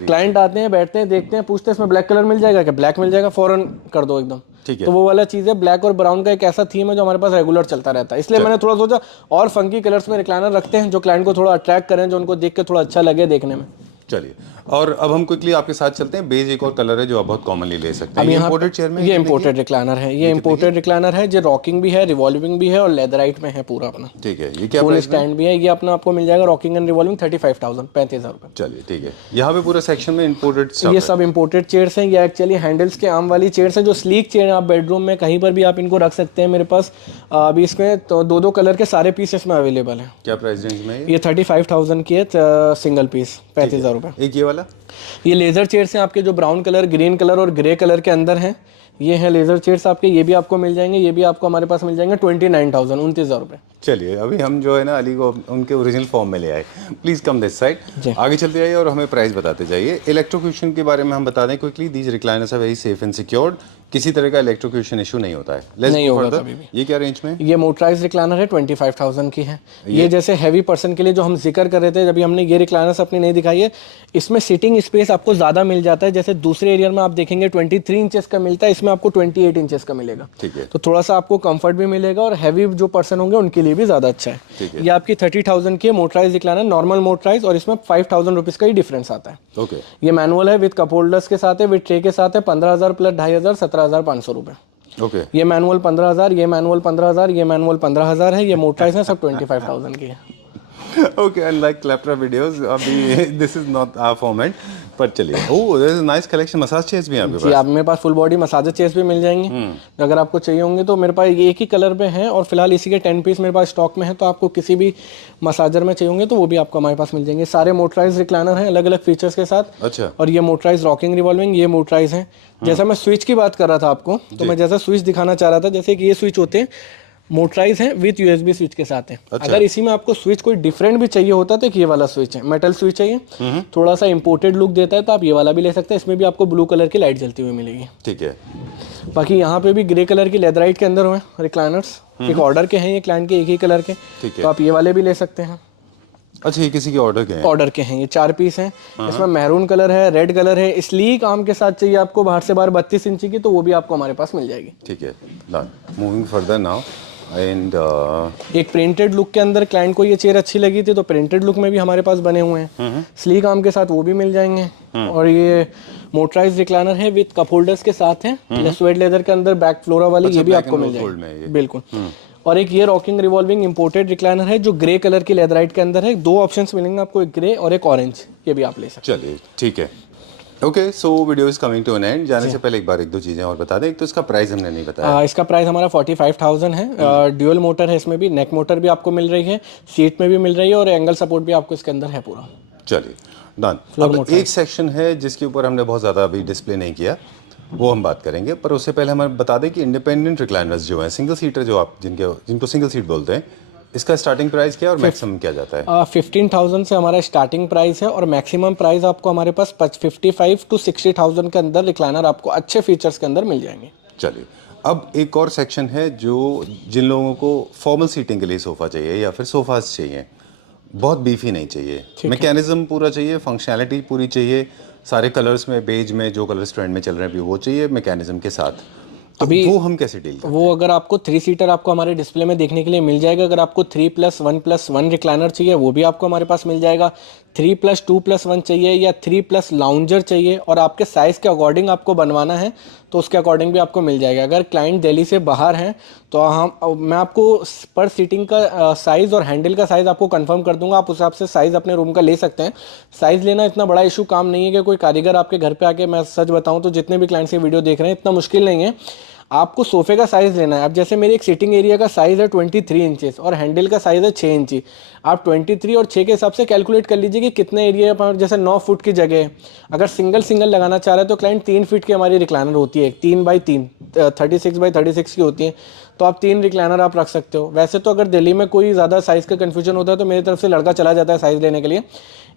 क्लाइंट आते हैं, बैठते हैं, देखते हैं, पूछते हैं इसमें ब्लैक कलर मिल जाएगा क्या? ब्लैक मिल जाएगा, फौरन कर दो एकदम। तो वो वाला चीज़ है। ब्लैक और ब्राउन का एक ऐसा थीम है जो हमारे पास रेगुलर चलता रहता है, इसलिए मैंने थोड़ा सोचा और फंकी कलर्स में रिक्लाइनर रखते हैं जो क्लाइंट को थोड़ा अट्रैक्ट करें, जो उनको देख के थोड़ा अच्छा लगे देखने में। चलिए, और अब हम क्विकली आपके साथ चलते हैं। बेज एक और कलर है जो आप बहुत कॉमनली ले सकते हैं। अब ये यहाँ इंपोर्टेड चेयर में ये इम्पोर्टेड रिक्लाइनर है, ये इम्पोर्टेड रिक्लाइनर है जो रॉकिंग भी है, रिवॉल्विंग भी है और लेदराइट में है पूरा अपना। ठीक है, ये क्या फुल प्राइस? स्टैंड भी है, ये अपना आपको मिल जाएगा रॉकिंग एंड रिवॉल्विंग 35,000 35,000 रुपये। चलिए ठीक है, यहाँ पे पूरा सेक्शन में इंपोर्टेड ये सब इम्पोर्टेड चेयर्स हैं। ये एक्चुअली हैंडल्स के आर्म वाली चेयर्स हैं जो स्लीक चेयर है, आप बेडरूम में कहीं पर भी आप इनको रख सकते हैं। मेरे पास अभी इसमें तो दो कलर के सारे पीस इसमें अवेलेबल हैं। क्या प्राइस रेंज में ये 35,000 की है सिंगल पीस, 35,000 रुपये। एक ये वाला? ये लेज़र चेयर्स हैं आपके जो ब्राउन कलर, ग्रीन कलर और ग्रे कलर के अंदर हैं। ये हैं लेज़र चेयर्स आपके, ये भी आपको मिल जाएंगे। ये भी आपको हमारे पास मिल जाएंगे 29,000 29,000 रुपये। चलिए अभी हम जो है ना अली को उनके ओरिजिनल फॉर्म में ले आए। प्लीज़ कम दिस साइड, आगे चलते जाइए और हमें प्राइस बताते जाइए। इलेक्ट्रोक्यूशन के बारे में हम बता दें quickly. These recliners are very safe and secured, किसी तरह का इलेक्ट्रोक्यूशन इशू नहीं होता है। नहीं होगा कभी भी। ये क्या रेंज में? ये मोटराइज रिक्लाइनर है, 25,000 की है। ये जैसे हैवी पर्सन के लिए जो हम जिक्र कर रहे थे, जब हमने ये रिक्लाइनर्स अपनी नहीं दिखाई है, इसमें सिटिंग स्पेस आपको ज़्यादा मिल जाता है। जैसे दूसरे एरिया में आप देखेंगे 23 इंचेस का मिलता है, इसमें आपको 28 इंचेस का मिलेगा। ठीक है, तो थोड़ा सा आपको कंफर्ट भी मिलेगा और हैवी जो पर्सन होंगे उनके लिए भी ज़्यादा अच्छा है। ये आपकी 30,000 की है मोटराइज रिक्लाइनर, नॉर्मल मोटराइज, और इसमें 5,000 रुपीज़ का ही डिफरेंस आता है। ओके, ये मैनुअल है, विद कप होल्डर्स के साथ है, विद ट्रे के साथ है। 15,000 प्लस 2,500 17,500 रुपये। ओके, ये मैनुअल 15,000, ये मैनुअल 15,000, ये मैनुअल 15,000 है। ये मोटराइज है, सब 25,000 की है। ओके, अनलाइक क्लैप्टरा वीडियोस अभी this is not our format, पर चलिए। Oh there is a nice collection massage chairs भी हैं आपके जी, पास। आप मेरे पास फुल बॉडी मसाजर चेयर्स भी मिल जाएंगे। अगर आपको चाहिए होंगे तो मेरे पास ये एक ही कलर में है और फिलहाल इसी के 10 पीस मेरे पास स्टॉक में है। तो आपको किसी भी मसाजर में चाहिए होंगे तो वो भी आपको हमारे पास मिल जाएंगे। सारे मोटराइज रिक्लाइनर हैं अलग अलग फीचर्स के साथ। अच्छा, और ये मोटराइज रॉकिंग रिवॉल्विंग, ये मोटराइज है। जैसा मैं स्विच की बात कर रहा था आपको, तो मैं जैसा स्विच दिखाना चाह रहा था, जैसे कि ये स्विच होते हैं मोटराइज हैं विथ यूएसबी स्विच के साथ है। अच्छा। अगर इसी में आपको स्विच कोई डिफरेंट भी चाहिए होता तो ये वाला स्विच है, मेटल स्विच है ये, थोड़ा सा इंपोर्टेड लुक देता है, तो आप ये वाला भी ले सकते हैं। इसमें भी आपको ब्लू कलर की लाइट जलती हुई मिलेगी। ठीक है, बाकी यहाँ पे भी ग्रे कलर की लेदराइट के अंदर हुए रिक्लाइनर्स, एक ऑर्डर के हैं ये, क्लाइंट के एक ही कलर के, ठीक है। तो आप ये वाले भी ले सकते हैं। अच्छा, ये किसी के ऑर्डर के हैं? ऑर्डर के हैं, ये 4 पीस हैं। इसमें मैरून कलर है, रेड कलर है। स्लीक आर्म के साथ चाहिए आपको बाहर से बाहर 32 इंची की, तो वो भी आपको हमारे पास मिल जाएगी। ठीक है, done. Moving further now and एक प्रिंटेड लुक के अंदर क्लाइंट को ये चेयर अच्छी लगी थी, तो प्रिंटेड लुक में भी हमारे पास बने हुए हैं। स्लीक आर्म के साथ वो भी मिल जाएंगे। और ये मोटराइज रिक्लाइनर है विद कप होल्डर्स के साथ है, स्वेट लेदर के अंदर बैक फ्लोरा वाली, ये भी आपको मिल जाएगी बिल्कुल। और एक ये रॉकिंग रिवॉल्विंग इंपोर्टेड रिक्लाइनर है जो ग्रे कलर की लेदराइट के अंदर है। 2 ऑप्शंस मिलेंगे आपको, एक ग्रे और एक ऑरेंज, ये भी आप ले सकते हैं। चलिए ठीक है। Okay, so video is coming to an end. जाने से पहले एक बार 1-2 चीज़ें और बता दें। एक तो इसका प्राइस हमने नहीं बताया। इसका प्राइस हमारा 45,000 है। ड्यूअल मोटर है, इसमें भी नेक मोटर भी आपको मिल रही है, सीट में भी मिल रही है और एंगल सपोर्ट भी आपको इसके अंदर है पूरा। चलिए डन। अब एक सेक्शन है जिसके ऊपर हमने बहुत ज़्यादा अभी डिस्प्ले नहीं किया, वो हम बात करेंगे। पर उससे पहले हमें बता दें कि इंडिपेंडेंट रिक्लाइनर्स जो हैं, सिंगल सीटर जो आप जिनको सिंगल सीट बोलते हैं, इसका स्टार्टिंग प्राइस क्या है और मैक्सिमम क्या जाता है? 15,000 से हमारा स्टार्टिंग प्राइस है और मैक्सिमम प्राइस आपको हमारे पास 55 to 60,000 के अंदर रिक्लाइनर आपको अच्छे फीचर्स के अंदर मिल जाएंगे। चलिए, अब एक और सेक्शन है जो जिन लोगों को फॉर्मल सीटिंग के लिए सोफ़ा चाहिए या फिर सोफाज चाहिए, बहुत बीफी नहीं चाहिए, मैकेनिज्म पूरा चाहिए, फंक्शनैलिटी पूरी चाहिए, सारे कलर्स में, बेज में, जो कलर्स ट्रेंड में चल रहे हैं अभी वो चाहिए मैकेनिज्म के साथ। तो अभी वो हम कैसे डील करते हैं? वो अगर आपको 3 सीटर आपको हमारे डिस्प्ले में देखने के लिए मिल जाएगा। अगर आपको 3+1+1 रिक्लाइनर चाहिए वो भी आपको हमारे पास मिल जाएगा। 3+2+1 चाहिए या 3+ लाउंजर चाहिए और आपके साइज़ के अकॉर्डिंग आपको बनवाना है तो उसके अकॉर्डिंग भी आपको मिल जाएगा। अगर क्लाइंट दिल्ली से बाहर हैं तो मैं आपको पर सीटिंग का साइज़ और हैंडल का साइज़ आपको कंफर्म कर दूंगा। आप उस हिसाब से साइज़ अपने रूम का ले सकते हैं। साइज़ लेना इतना बड़ा इशू काम नहीं है कि कोई कारीगर आपके घर पे आके, मैं सच बताऊं तो जितने भी क्लाइंट्स ये वीडियो देख रहे हैं इतना मुश्किल नहीं है। आपको सोफे का साइज़ लेना है। अब जैसे मेरी एक सिटिंग एरिया का साइज़ है 23 इंचेस और हैंडल का साइज़ है 6 इंची। आप 23 और 6 के हिसाब से कैलकुलेट कर लीजिए कि कितने एरिया पर, जैसे 9 फुट की जगह है, अगर सिंगल लगाना चाह रहे हैं तो क्लाइंट 3 फीट की हमारी रिक्लाइनर होती है, 3x3 36x36 की होती है, तो आप 3 रिक्लाइनर आप रख सकते हो। वैसे तो अगर दिल्ली में कोई ज़्यादा साइज़ का कन्फ्यूजन होता है तो मेरी तरफ से लड़का चला जाता है साइज़ लेने के लिए।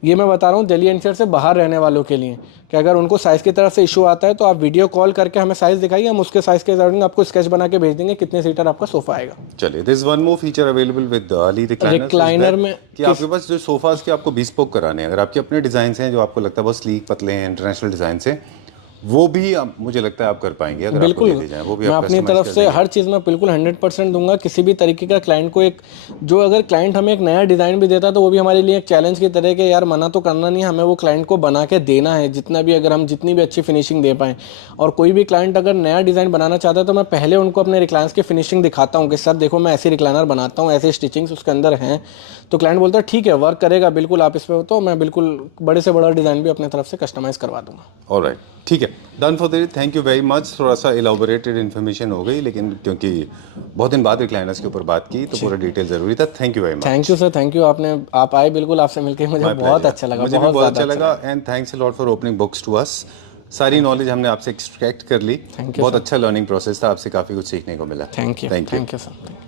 ये मैं बता रहा हूँ दिल्ली एनसीआर से बाहर रहने वालों के लिए कि अगर उनको साइज़ की तरफ से इशू आता है तो आप वीडियो कॉल करके हमें साइज़ दिखाइए, हम उसके साइज़ के अकॉर्डिंग आपको स्केच बना के भेज देंगे कितने सीटर आपका सोफा आएगा। चलिए, this one more feature available with Ali recliner में कि आपके पास जो सोफास के आपको bespoke कराने हैं, अगर आपके अपने डिज़ाइन हैं जो आपको लगता है बहुत स्लीक पतले हैं, इंटरनेशनल डिज़ाइन हैं, वो भी मुझे लगता है आप कर पाएंगे अगर आपको बिल्कुल, दे दी जाए, वो भी मैं आप अपनी customize तरफ कर से देंगे। हर चीज़ में बिल्कुल 100% दूंगा। किसी भी तरीके का क्लाइंट को एक जो अगर क्लाइंट हमें एक नया डिज़ाइन भी देता है तो वो भी हमारे लिए एक चैलेंज की तरह के यार मना तो करना नहीं, हमें वो क्लाइंट को बना के देना है जितना भी, अगर हम जितनी भी अच्छी फिनिशिंग दे पाएँ। और कोई भी क्लाइंट अगर नया डिज़ाइन बनाना चाहता है तो मैं पहले उनको अपने रिक्लाइंस की फिनिशिंग दिखाता हूँ कि सर देखो मैं ऐसी रिक्लाइनर बनाता हूँ, ऐसे स्टिचिंग्स उसके अंदर हैं। तो क्लाइंट बोलता है ठीक है वर्क करेगा बिल्कुल आप इस पर, तो मैं बिल्कुल बड़े से बड़ा डिज़ाइन भी अपनी तरफ से कस्टमाइज़ करवा दूंगा। ऑलराइट, ठीक है, done for the, thank you very much. थोड़ा सा इलाबोरेटेड इन्फॉर्मेशन हो गई, लेकिन क्योंकि बहुत दिन बाद रिक्लाइनर्स के ऊपर बात की तो पूरा डिटेल जरूरी था। Thank you very much. Thank you sir, thank you. आप आए, बिल्कुल आपसे मिलकर मुझे बहुत अच्छा लगा, मुझे भी बहुत अच्छा ज़्यादा लगा। And thanks a lot for opening books to us. सारी नॉलेज हमने आपसे एक्सट्रैक्ट कर ली। Thank you, बहुत sir. अच्छा लर्निंग प्रोसेस था, आपसे काफ़ी कुछ सीखने को मिला। Thank you thank you. Thank you sir.